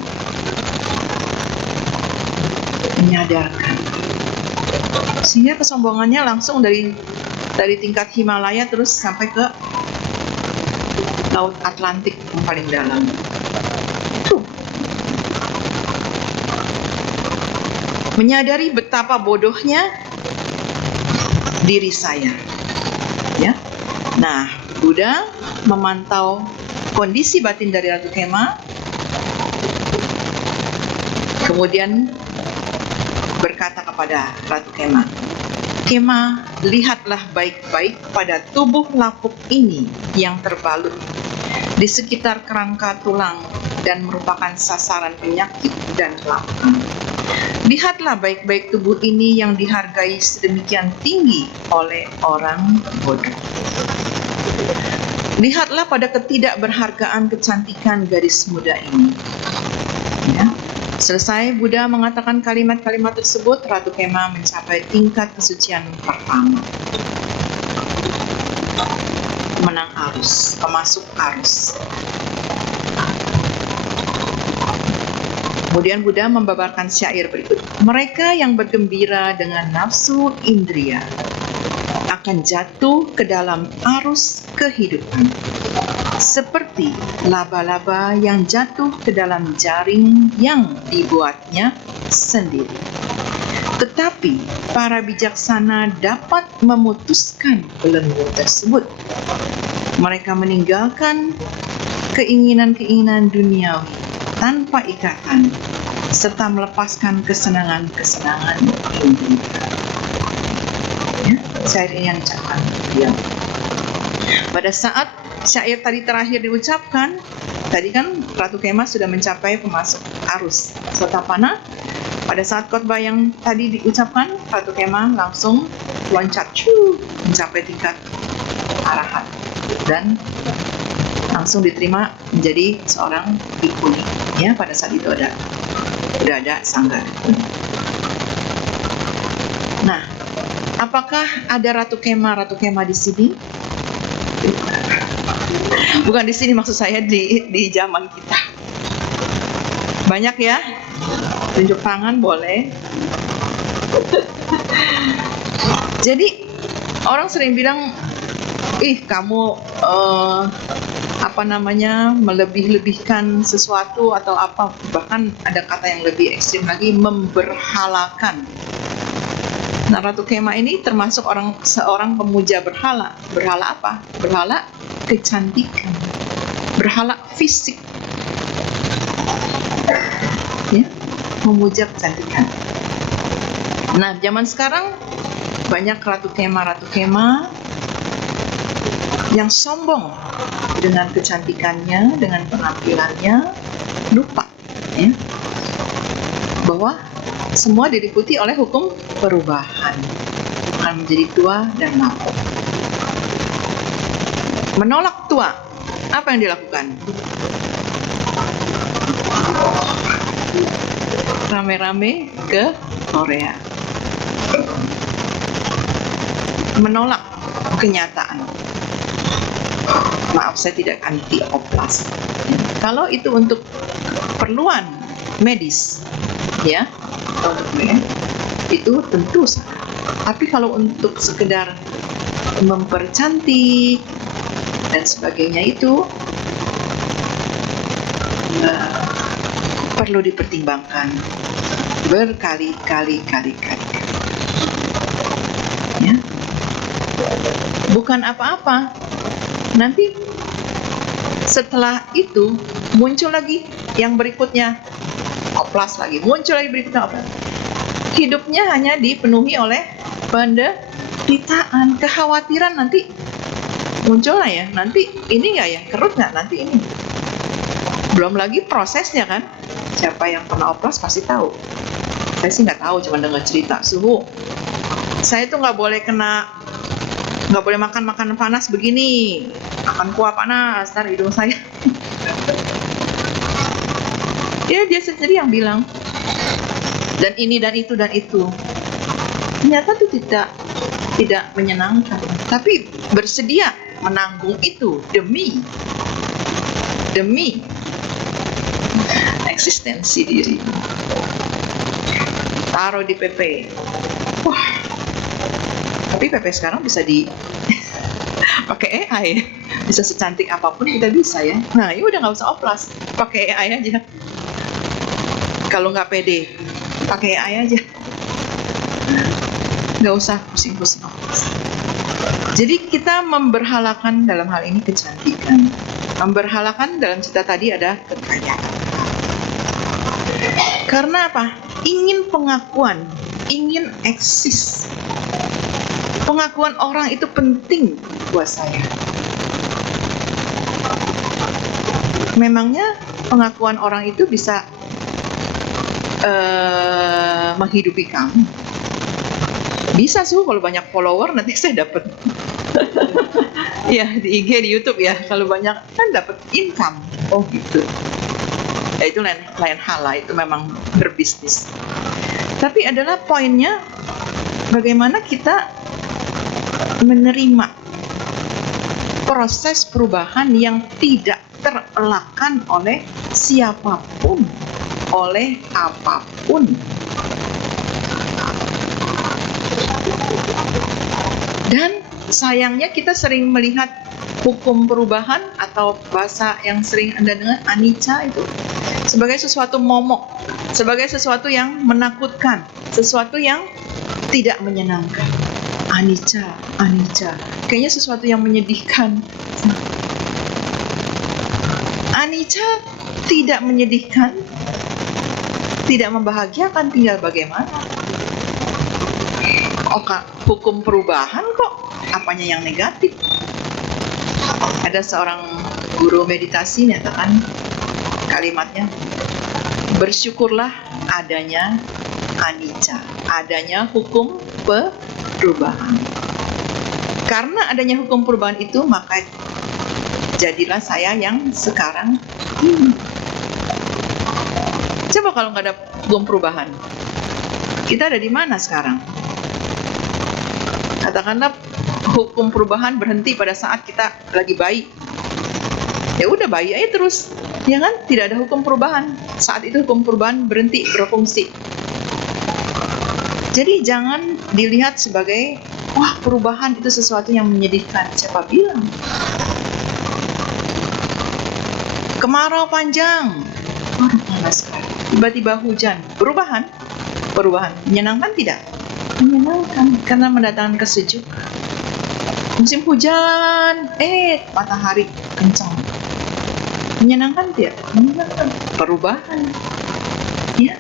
Sehingga kesombongannya langsung dari tingkat Himalaya terus sampai ke Laut Atlantik yang paling dalam. Itu. Menyadari betapa bodohnya diri saya. Ya. Nah, Buddha memantau kondisi batin dari Ratu Kemah, kemudian berkata kepada Ratu Kemah, Kemah, lihatlah baik-baik pada tubuh lapuk ini yang terbalut di sekitar kerangka tulang dan merupakan sasaran penyakit dan kelapaan. Lihatlah baik-baik tubuh ini yang dihargai sedemikian tinggi oleh orang bodoh. Lihatlah pada ketidakberhargaan kecantikan gadis muda ini. Ya. Selesai Buddha mengatakan kalimat-kalimat tersebut, Ratu Kemah mencapai tingkat kesucian pertama. Menang arus, pemasuk arus. Kemudian Buddha membabarkan syair berikut. Mereka yang bergembira dengan nafsu indria akan jatuh ke dalam arus kehidupan, seperti laba-laba yang jatuh ke dalam jaring yang dibuatnya sendiri. Tetapi para bijaksana dapat memutuskan belenggu tersebut. Mereka meninggalkan keinginan-keinginan duniawi tanpa ikatan, serta melepaskan kesenangan-kesenangan indria. Ya, syair ini yang diucapkan. Ya. Pada saat syair tadi terakhir diucapkan, tadi kan Ratu Kemah sudah mencapai pemasuk arus Sotapana. Pada saat khotbah yang tadi diucapkan, Ratu Kemah langsung loncat mencapai tingkat arahat dan langsung diterima menjadi seorang bikuni. Ya, pada saat itu udah ada sangga. Nah, apakah ada Ratu Kemah di sini? Bukan di sini, maksud saya di zaman kita. Banyak ya. Tunjuk tangan boleh. Jadi orang sering bilang, kamu melebih-lebihkan sesuatu atau apa. Bahkan ada kata yang lebih ekstrim lagi, memberhalakan. Nah, Ratu Kemah ini termasuk seorang pemuja berhala. Berhala apa? Berhala kecantikan, berhala fisik. Ya, memuja kecantikan. Nah, zaman sekarang banyak Ratu Kemah yang sombong dengan kecantikannya, dengan penampilannya, lupa ya, bahwa semua diliputi oleh hukum perubahan, akan menjadi tua dan lapuk. Menolak tua, apa yang dilakukan? Rame-rame ke Korea. Menolak kenyataan. Maaf, saya tidak anti oplas. Kalau itu untuk keperluan medis, ya, itu tentu salah. Tapi kalau untuk sekedar mempercantik dan sebagainya itu perlu dipertimbangkan berkali-kali. Ya. Bukan apa-apa. Nanti setelah itu muncul lagi yang berikutnya, oplas lagi. Muncul lagi berikutnya oplas. Hidupnya hanya dipenuhi oleh penderitaan, kekhawatiran nanti muncul lah ya. Nanti ini nggak ya, kerut nggak nanti ini. Belum lagi prosesnya kan. Siapa yang pernah oplas pasti tahu. Saya sih nggak tahu, cuma dengar cerita. Suhu, saya tuh nggak boleh makan makanan panas begini, makan kuah panas, ntar hidung saya. Ya, dia sendiri yang bilang. Dan ini dan itu. Ternyata itu tidak menyenangkan. Tapi bersedia menanggung itu demi eksistensi diri. Taruh di PP. Wah. Tapi PP sekarang bisa pakai AI. Bisa secantik apapun kita bisa ya. Nah, ya udah nggak usah oplas. Pakai AI aja. Kalau nggak pede, pakai AI aja. Nggak usah pusing-pusing oplas. Jadi kita memberhalakan dalam hal ini kecantikan. Memberhalakan dalam cerita tadi ada kekayaan. Karena apa? Ingin pengakuan, ingin eksis. Pengakuan orang itu penting buat saya. Memangnya pengakuan orang itu bisa menghidupi kamu? Bisa kalau banyak follower nanti saya dapat. Ya, di IG, di YouTube ya. Kalau banyak kan dapat income. Oh gitu. Ya, itu lain hal lah, itu memang berbisnis. Tapi adalah poinnya bagaimana kita menerima proses perubahan yang tidak terelakkan oleh siapapun, oleh apapun. Dan sayangnya kita sering melihat hukum perubahan atau bahasa yang sering Anda dengar, anicca, itu sebagai sesuatu momok, sebagai sesuatu yang menakutkan, sesuatu yang tidak menyenangkan. Anicca. Kayaknya sesuatu yang menyedihkan. Anicca tidak menyedihkan, tidak membahagiakan, tinggal bagaimana. hukum perubahan kok apanya yang negatif? Ada seorang guru meditasi nyatakan kalimatnya, bersyukurlah adanya anicca, adanya hukum perubahan. Karena adanya hukum perubahan itu, maka jadilah saya yang sekarang ini. Coba kalau nggak ada hukum perubahan, kita ada di mana sekarang? Katakanlah hukum perubahan berhenti pada saat kita lagi bayi. Ya udah bayi aja terus, ya kan? Tidak ada hukum perubahan. Saat itu hukum perubahan berhenti berfungsi. Jadi jangan dilihat sebagai wah, perubahan itu sesuatu yang menyedihkan. Siapa bilang? Kemarau panjang, panas sekali. Tiba-tiba hujan. Perubahan menyenangkan tidak? Menyenangkan karena mendatangkan kesejukan. Musim hujan, matahari kencang. Menyenangkan tidak? Menyenangkan. Perubahan. Ya.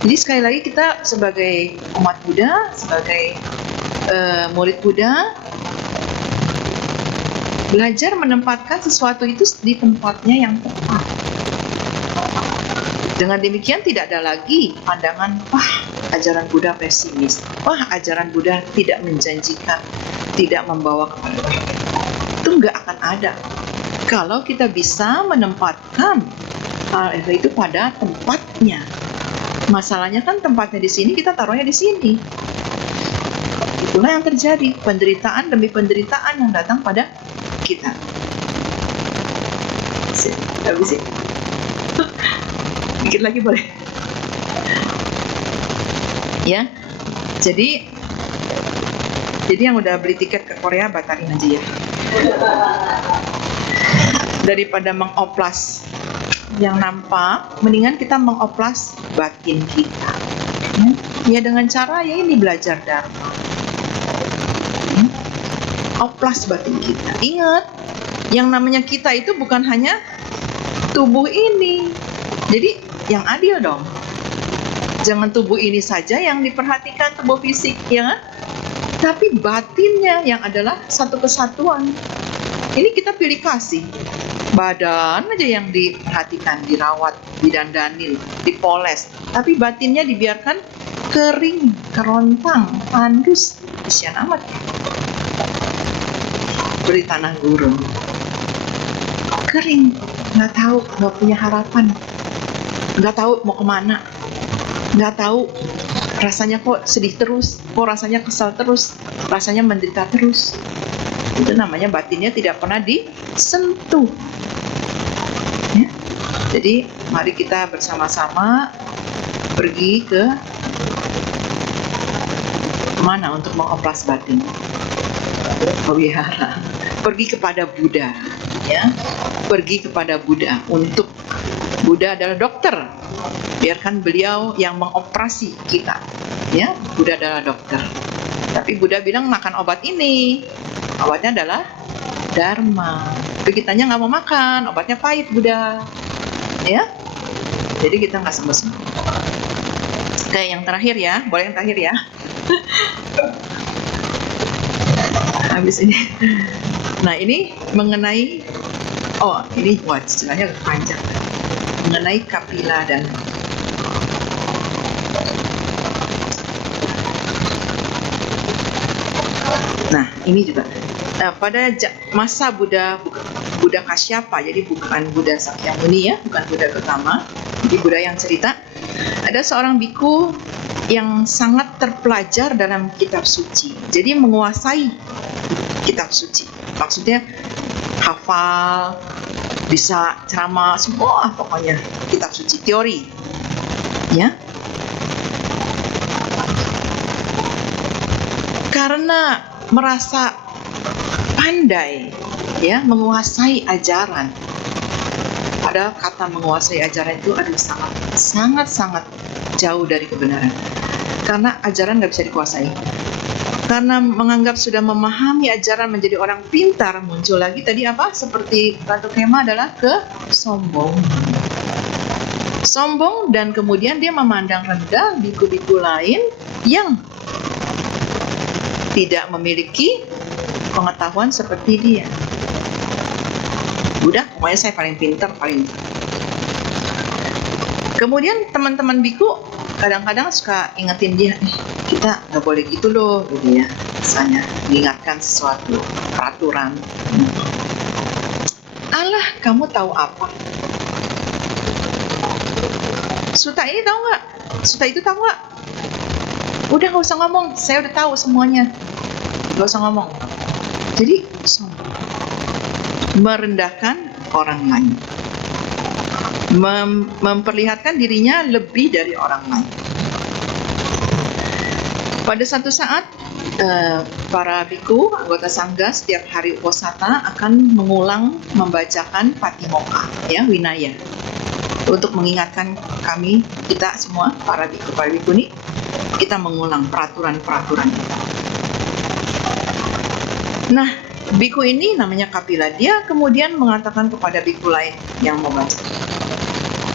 Jadi sekali lagi kita sebagai umat Buddha, sebagai murid Buddha, belajar menempatkan sesuatu itu di tempatnya yang tepat. Dengan demikian tidak ada lagi pandangan, wah ajaran Buddha pesimis, wah ajaran Buddha tidak menjanjikan, tidak membawa kepada kebaikan. Itu nggak akan ada kalau kita bisa menempatkan hal itu pada tempatnya. Masalahnya kan tempatnya di sini, kita taruhnya di sini. Itulah yang terjadi, penderitaan demi penderitaan yang datang pada kita. Habis sih? Dikit lagi boleh? Ya, jadi yang udah beli tiket ke Korea batalin aja ya. Daripada mengoplas yang nampak, mendingan kita mengoplas batin kita. Ya dengan cara ya ini belajar Dharma. Oplas batin kita. Ingat, yang namanya kita itu bukan hanya tubuh ini. Jadi yang adil dong. Jangan tubuh ini saja yang diperhatikan, tubuh fisik, ya kan? Tapi batinnya yang adalah satu kesatuan. Ini kita pilih kasih. Badan aja yang diperhatikan, dirawat, didandanin, dipoles. Tapi batinnya dibiarkan kering, kerontang, tandus. Kasihan amat. Beri tanah gurun. Kering, nggak tahu, nggak punya harapan. Nggak tahu mau kemana, nggak tahu rasanya kok sedih terus, kok rasanya kesal terus, rasanya menderita terus. Itu namanya batinnya tidak pernah disentuh. Ya? Jadi mari kita bersama-sama pergi ke mana untuk mengoplas batin? Ke wihara, pergi kepada Buddha, ya, pergi kepada Buddha untuk Buddha adalah dokter, biarkan beliau yang mengoperasi kita, ya. Buddha adalah dokter, tapi Buddha bilang makan obat ini, obatnya adalah Dharma. Tapi kitanya nggak mau makan, obatnya pahit Buddha, ya. Jadi kita nggak sembuh-sembuh. Oke, yang terakhir ya, boleh yang terakhir ya. Habis ini. Nah ini mengenai, ini buat istilahnya panjang. Mengenai kapila dan ini juga pada masa Buddha Kasyapa, jadi bukan Buddha Sakyamuni ya, bukan Buddha pertama, jadi Buddha yang cerita, ada seorang biku yang sangat terpelajar dalam kitab suci, jadi menguasai kitab suci, maksudnya hafal, bisa ceramah, semua pokoknya kitab suci, teori, ya. Karena merasa pandai, ya, menguasai ajaran. Padahal kata menguasai ajaran itu sangat jauh dari kebenaran. Karena ajaran nggak bisa dikuasai. Karena menganggap sudah memahami ajaran, menjadi orang pintar, muncul lagi tadi apa? Seperti Ratu Kema adalah sombong, dan kemudian dia memandang rendah biku-biku lain yang tidak memiliki pengetahuan seperti dia. Udah, pokoknya saya paling pintar, paling. Kemudian teman-teman biku kadang-kadang suka ingetin dia, kita nggak boleh gitu loh, gitu ya. Misalnya mengingatkan sesuatu peraturan. Alah, kamu tahu apa? Suta ini tahu nggak? Suta itu tahu nggak? Udah, nggak usah ngomong, saya udah tahu semuanya. Nggak usah ngomong. Jadi merendahkan orang lain, memperlihatkan dirinya lebih dari orang lain. Pada satu saat para biku anggota sangga setiap hari uposatha akan mengulang membacakan patimokkha, ya, winaya, untuk mengingatkan kami, kita semua para biku ini, kita mengulang peraturan-peraturan kita. Nah, biku ini namanya Kapila. Dia kemudian mengatakan kepada biku lain yang mau baca,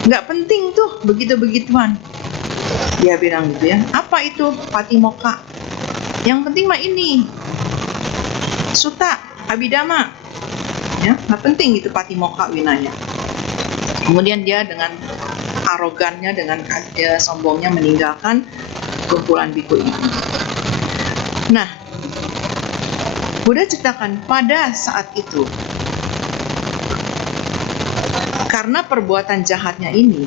nggak penting tuh begitu-begituan. Dia bilang gitu ya, apa itu patimokkha? Yang penting mah ini, Sutta, Abhidhamma, ya, nggak penting itu patimokkha winaya. Kemudian dia dengan arogannya, dengan sombongnya meninggalkan kumpulan biku ini. Nah, Buddha ceritakan pada saat itu, karena perbuatan jahatnya ini,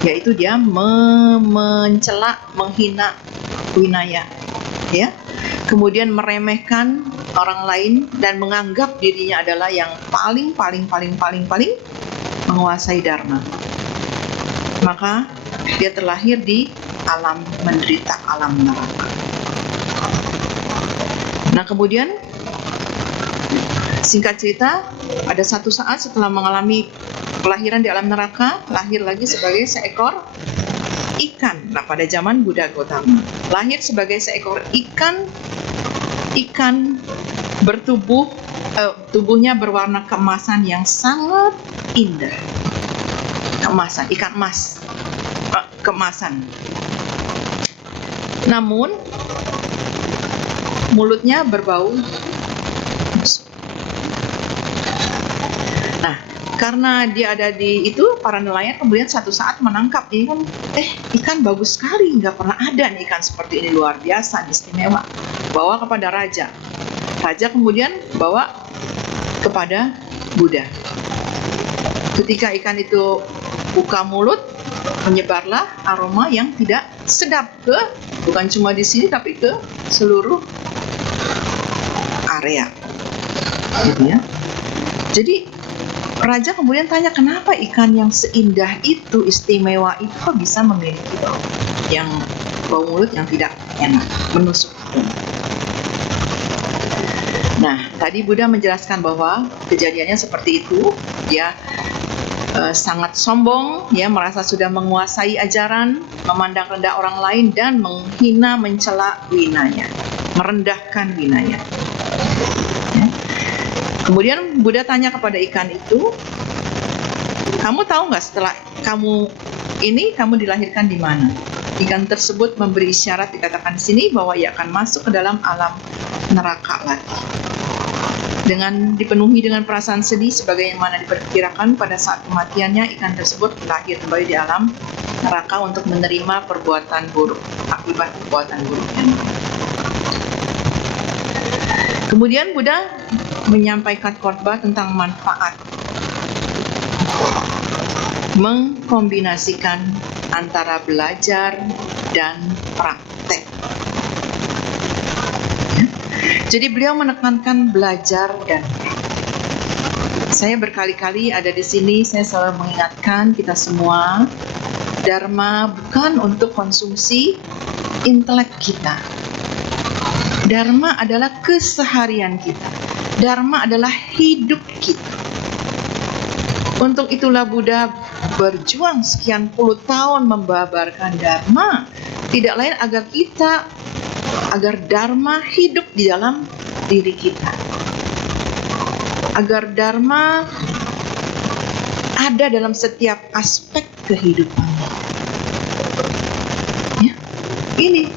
yaitu dia mencela, menghina winaya, ya, kemudian meremehkan orang lain dan menganggap dirinya adalah yang paling menguasai dharma. Maka dia terlahir di alam menderita, alam neraka. Nah, kemudian singkat cerita, ada satu saat setelah mengalami kelahiran di alam neraka, lahir lagi sebagai seekor ikan. Nah, pada zaman Buddha Gautama, lahir sebagai seekor ikan tubuhnya berwarna keemasan yang sangat indah. Keemasan, ikan emas, keemasan. Namun mulutnya berbau busuk. Nah, karena dia ada di itu, para nelayan kemudian satu saat menangkap ini kan, ikan bagus sekali, nggak pernah ada nih ikan seperti ini, luar biasa, istimewa. Bawa kepada raja. Raja kemudian bawa kepada Buddha. Ketika ikan itu buka mulut, menyebarlah aroma yang tidak sedap bukan cuma di sini tapi ke seluruh area, gitu ya. Jadi raja kemudian tanya, kenapa ikan yang seindah itu, istimewa itu, kok bisa memiliki yang bau mulut yang tidak enak, menusuk. Nah, tadi Buddha menjelaskan bahwa kejadiannya seperti itu. Dia sangat sombong, ya, merasa sudah menguasai ajaran, memandang rendah orang lain dan menghina, mencela winaya, merendahkan winaya. Ya. Kemudian Buddha tanya kepada ikan itu, kamu tahu nggak setelah kamu dilahirkan di mana? Ikan tersebut memberi isyarat, dikatakan di sini, bahwa ia akan masuk ke dalam alam neraka lagi. Dengan dipenuhi dengan perasaan sedih sebagaimana diperkirakan pada saat kematiannya, ikan tersebut lahir kembali di alam neraka untuk menerima perbuatan buruk, akibat perbuatan buruknya. Kemudian Buddha menyampaikan khotbah tentang manfaat mengkombinasikan antara belajar dan praktek. Jadi beliau menekankan belajar dan saya berkali-kali ada di sini, saya selalu mengingatkan kita semua, Dharma bukan untuk konsumsi intelek kita. Dharma adalah keseharian kita. Dharma adalah hidup kita. Untuk itulah Buddha berjuang sekian puluh tahun membabarkan Dharma, tidak lain agar Dharma hidup di dalam diri kita, agar Dharma ada dalam setiap aspek kehidupan. Ya, ini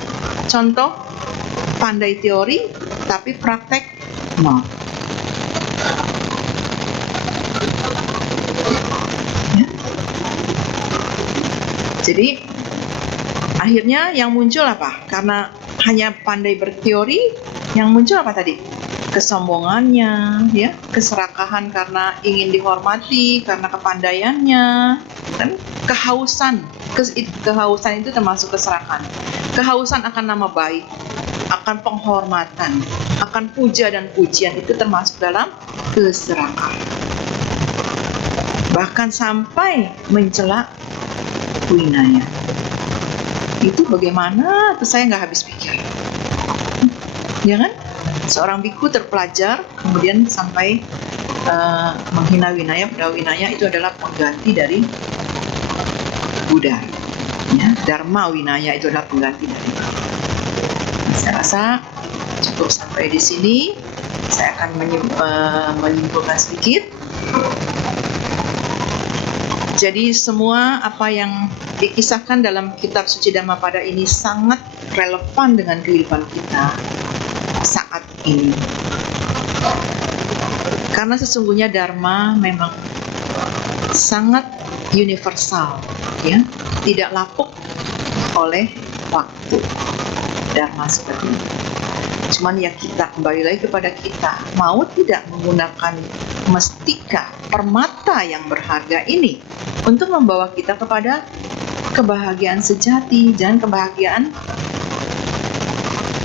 contoh pandai teori tapi praktek nol. Ya. Jadi akhirnya yang muncul apa? Karena hanya pandai berteori, yang muncul apa tadi? Kesombongannya, ya, keserakahan karena ingin dihormati, karena kepandaiannya, dan kehausan. Kehausan itu termasuk keserakahan. Kehausan akan nama baik, akan penghormatan, akan puja dan pujian, itu termasuk dalam keserakahan. Bahkan sampai mencela winaya. Itu bagaimana? Itu saya nggak habis pikir. Ya kan? Seorang biku terpelajar kemudian sampai menghina winaya, padahal winaya itu adalah pengganti dari Buddha. Ya, Dharma winaya itu adalah pengganti dari Buddha. Saya rasa cukup sampai di sini. Saya akan menyimpulkan sedikit. Jadi semua apa yang dikisahkan dalam kitab suci Dhammapada ini sangat relevan dengan kehidupan kita saat ini. Karena sesungguhnya Dharma memang sangat universal, ya, tidak lapuk oleh waktu. Dharma seperti ini. Cuman ya kita kembali lagi kepada kita, mau tidak menggunakan mestika, permata yang berharga ini untuk membawa kita kepada kebahagiaan sejati, jangan kebahagiaan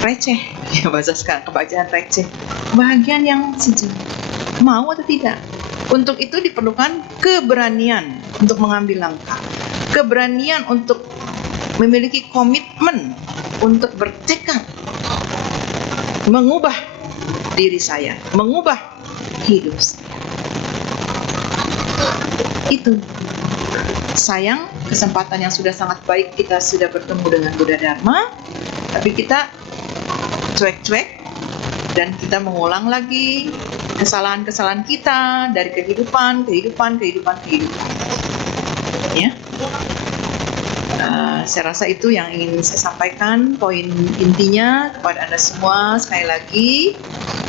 receh, ya bahasa sekarang, kebahagiaan receh, kebahagiaan yang sejati. Mau atau tidak? Untuk itu diperlukan keberanian untuk mengambil langkah, keberanian untuk memiliki komitmen, untuk bertekad mengubah diri saya, mengubah hidup saya. Itu. Sayang, kesempatan yang sudah sangat baik, kita sudah bertemu dengan Buddha Dharma, tapi kita cuek-cuek dan kita mengulang lagi kesalahan-kesalahan kita dari kehidupan. Ya. Saya rasa itu yang ingin saya sampaikan. Poin intinya kepada Anda semua, sekali lagi,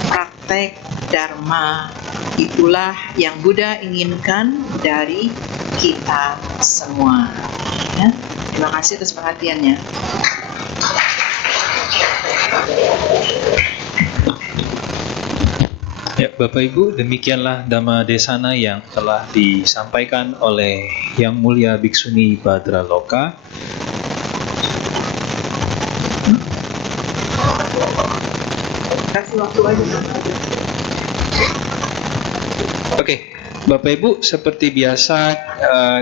praktek Dharma itulah yang Buddha inginkan dari kita semua. Ya. Terima kasih atas perhatiannya. Ya, Bapak Ibu, demikianlah Dhamma Desana yang telah disampaikan oleh Yang Mulia Bhiksuni Bhadraloka. Kasih waktu aja. Oke, Bapak Ibu, seperti biasa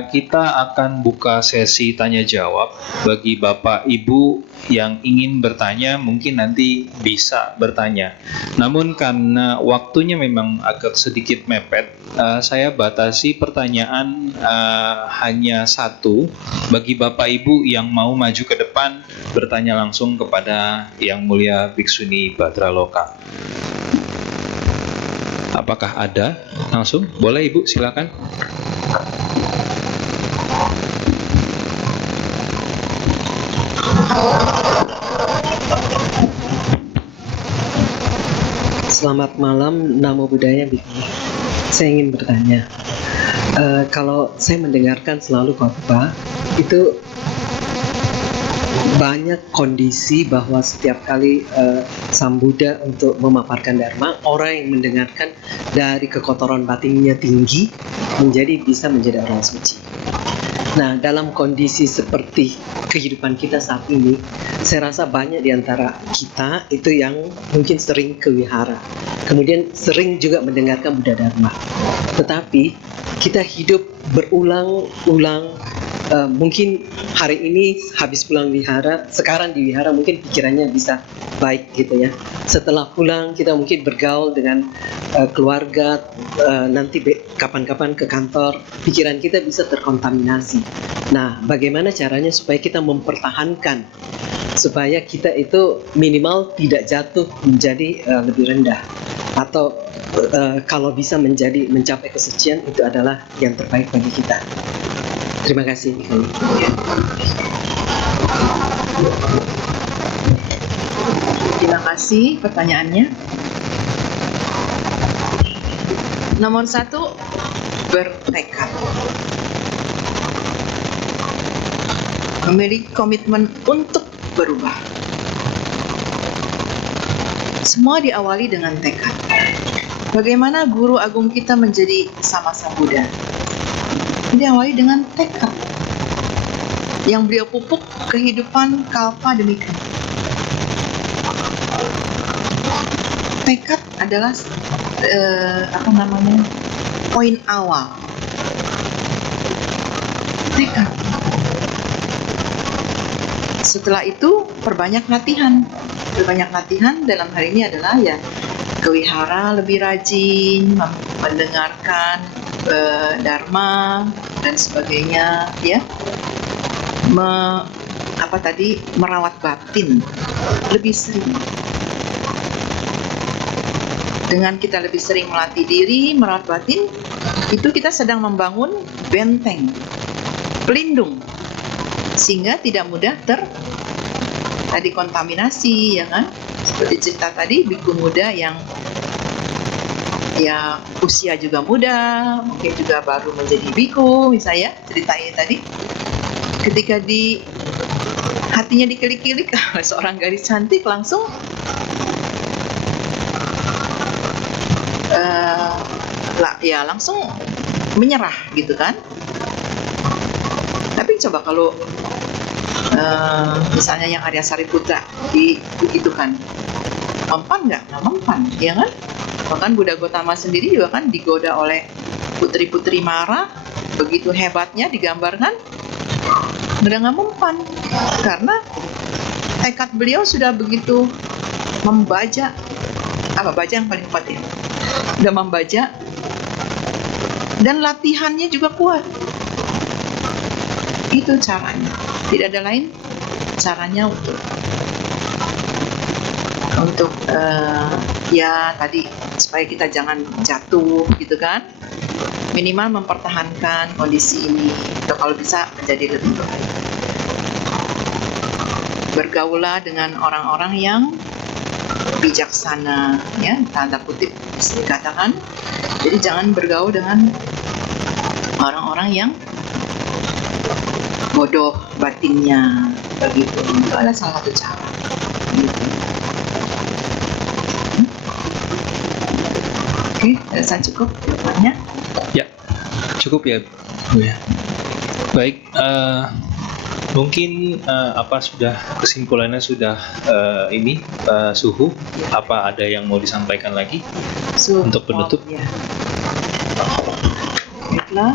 kita akan buka sesi tanya jawab. Bagi Bapak Ibu yang ingin bertanya, mungkin nanti bisa bertanya. Namun karena waktunya memang agak sedikit mepet, saya batasi pertanyaan hanya satu. Bagi Bapak Ibu yang mau maju ke depan, bertanya langsung kepada Yang Mulia Bhiksuni Bhadraloka. Apakah ada? Langsung, boleh Ibu, silakan. Selamat malam, Namo Buddhaya Bhikkhuni. Saya ingin bertanya, kalau saya mendengarkan selalu khotbah, itu banyak kondisi bahwa setiap kali Sang Buddha untuk memaparkan Dharma, orang yang mendengarkan dari kekotoran batinnya tinggi bisa menjadi orang suci. Nah, dalam kondisi seperti kehidupan kita saat ini, saya rasa banyak di antara kita itu yang mungkin sering ke wihara, kemudian sering juga mendengarkan Buddha Dharma. Tetapi kita hidup berulang-ulang, mungkin hari ini habis pulang wihara, sekarang di wihara mungkin pikirannya bisa baik gitu ya. Setelah pulang kita mungkin bergaul dengan keluarga, nanti kapan-kapan ke kantor, pikiran kita bisa terkontaminasi. Nah, bagaimana caranya supaya kita mempertahankan, supaya kita itu minimal tidak jatuh menjadi lebih rendah, atau kalau bisa mencapai kesucian, itu adalah yang terbaik bagi kita. Terima kasih. Terima Terima kasih pertanyaannya. Nomor 1, bertekad. Memiliki komitmen untuk berubah. Semua diawali dengan tekad. Bagaimana guru agung kita menjadi Samasa Buddha? Diawali dengan tekad yang beliau pupuk kehidupan kalpa demi kalpa. Tekad adalah poin awal. Tekad. Setelah itu perbanyak latihan. Perbanyak latihan dalam hal ini adalah ya kewihara lebih rajin, mendengarkan dharma dan sebagainya, ya. Merawat batin lebih sering. Dengan kita lebih sering melatih diri, merawat batin, itu kita sedang membangun benteng, pelindung, sehingga tidak mudah kontaminasi, ya kan? Seperti cerita tadi, biku muda yang ya usia juga muda, mungkin juga baru menjadi biku, misalnya ceritanya tadi, ketika hatinya dikilik-kilik oleh seorang gadis cantik, langsung langsung menyerah gitu kan. Tapi coba kalau misalnya yang Arya Sariputra begitu kan, mempan nggak? Nggak mempan, ya kan? Bahkan Buddha Gotama sendiri juga kan digoda oleh putri-putri Mara, begitu hebatnya digambarkan, udah nggak mempan karena tekad beliau sudah begitu membaca, baca yang paling kuat ya, udah membaca, dan latihannya juga kuat. Itu caranya, tidak ada lain caranya untuk ya tadi, supaya kita jangan jatuh gitu kan, minimal mempertahankan kondisi ini, atau kalau bisa menjadi lebih baik. Bergaulah dengan orang-orang yang bijaksana, ya, tanda kutip dikatakan. Jadi jangan bergaul dengan orang-orang yang bodoh batinnya, begitu. Itu adalah salah satu cara. Oke, rasa cukup jawabannya? Ya, cukup ya, Bu ya. Baik, mungkin sudah kesimpulannya sudah Suhu. Apa ada yang mau disampaikan lagi untuk penutup? Ya. Baiklah,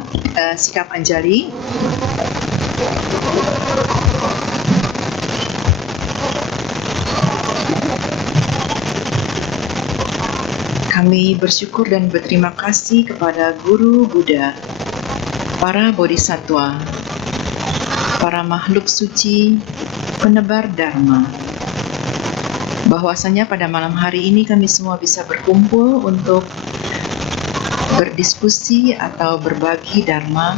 sikap Anjali. Kami bersyukur dan berterima kasih kepada Guru Buddha, para bodhisattva, para makhluk suci, penebar dharma, bahwasanya pada malam hari ini kami semua bisa berkumpul untuk berdiskusi atau berbagi dharma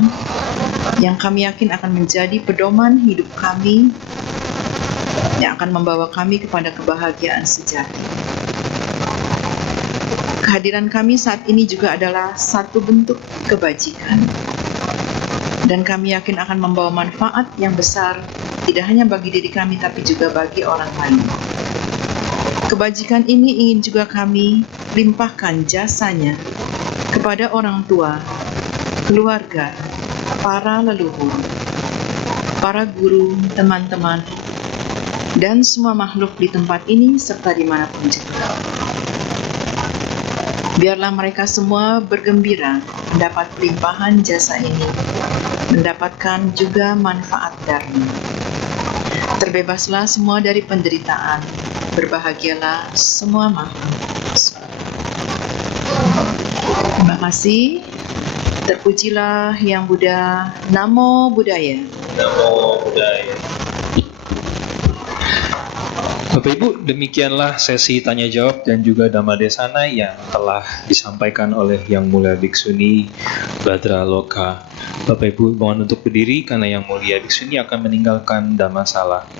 yang kami yakin akan menjadi pedoman hidup kami, yang akan membawa kami kepada kebahagiaan sejati. Kehadiran kami saat ini juga adalah satu bentuk kebajikan, dan kami yakin akan membawa manfaat yang besar, tidak hanya bagi diri kami tapi juga bagi orang lain. Kebajikan ini ingin juga kami limpahkan jasanya kepada orang tua, keluarga, para leluhur, para guru, teman-teman, dan semua makhluk di tempat ini serta dimanapun juga. Biarlah mereka semua bergembira mendapat limpahan jasa ini, mendapatkan juga manfaat dharma. Terbebaslah semua dari penderitaan, berbahagialah semua makhluk. Terima kasih. Terpujilah Yang Buddha. Namo Buddhaya. Namo Buddhaya. Bapak Ibu, demikianlah sesi tanya jawab dan juga Dhammadesana yang telah disampaikan oleh Yang Mulia Bhiksuni Badra Loka. Bapak Ibu mohon untuk berdiri karena Yang Mulia Bhiksuni akan meninggalkan Dhammasala.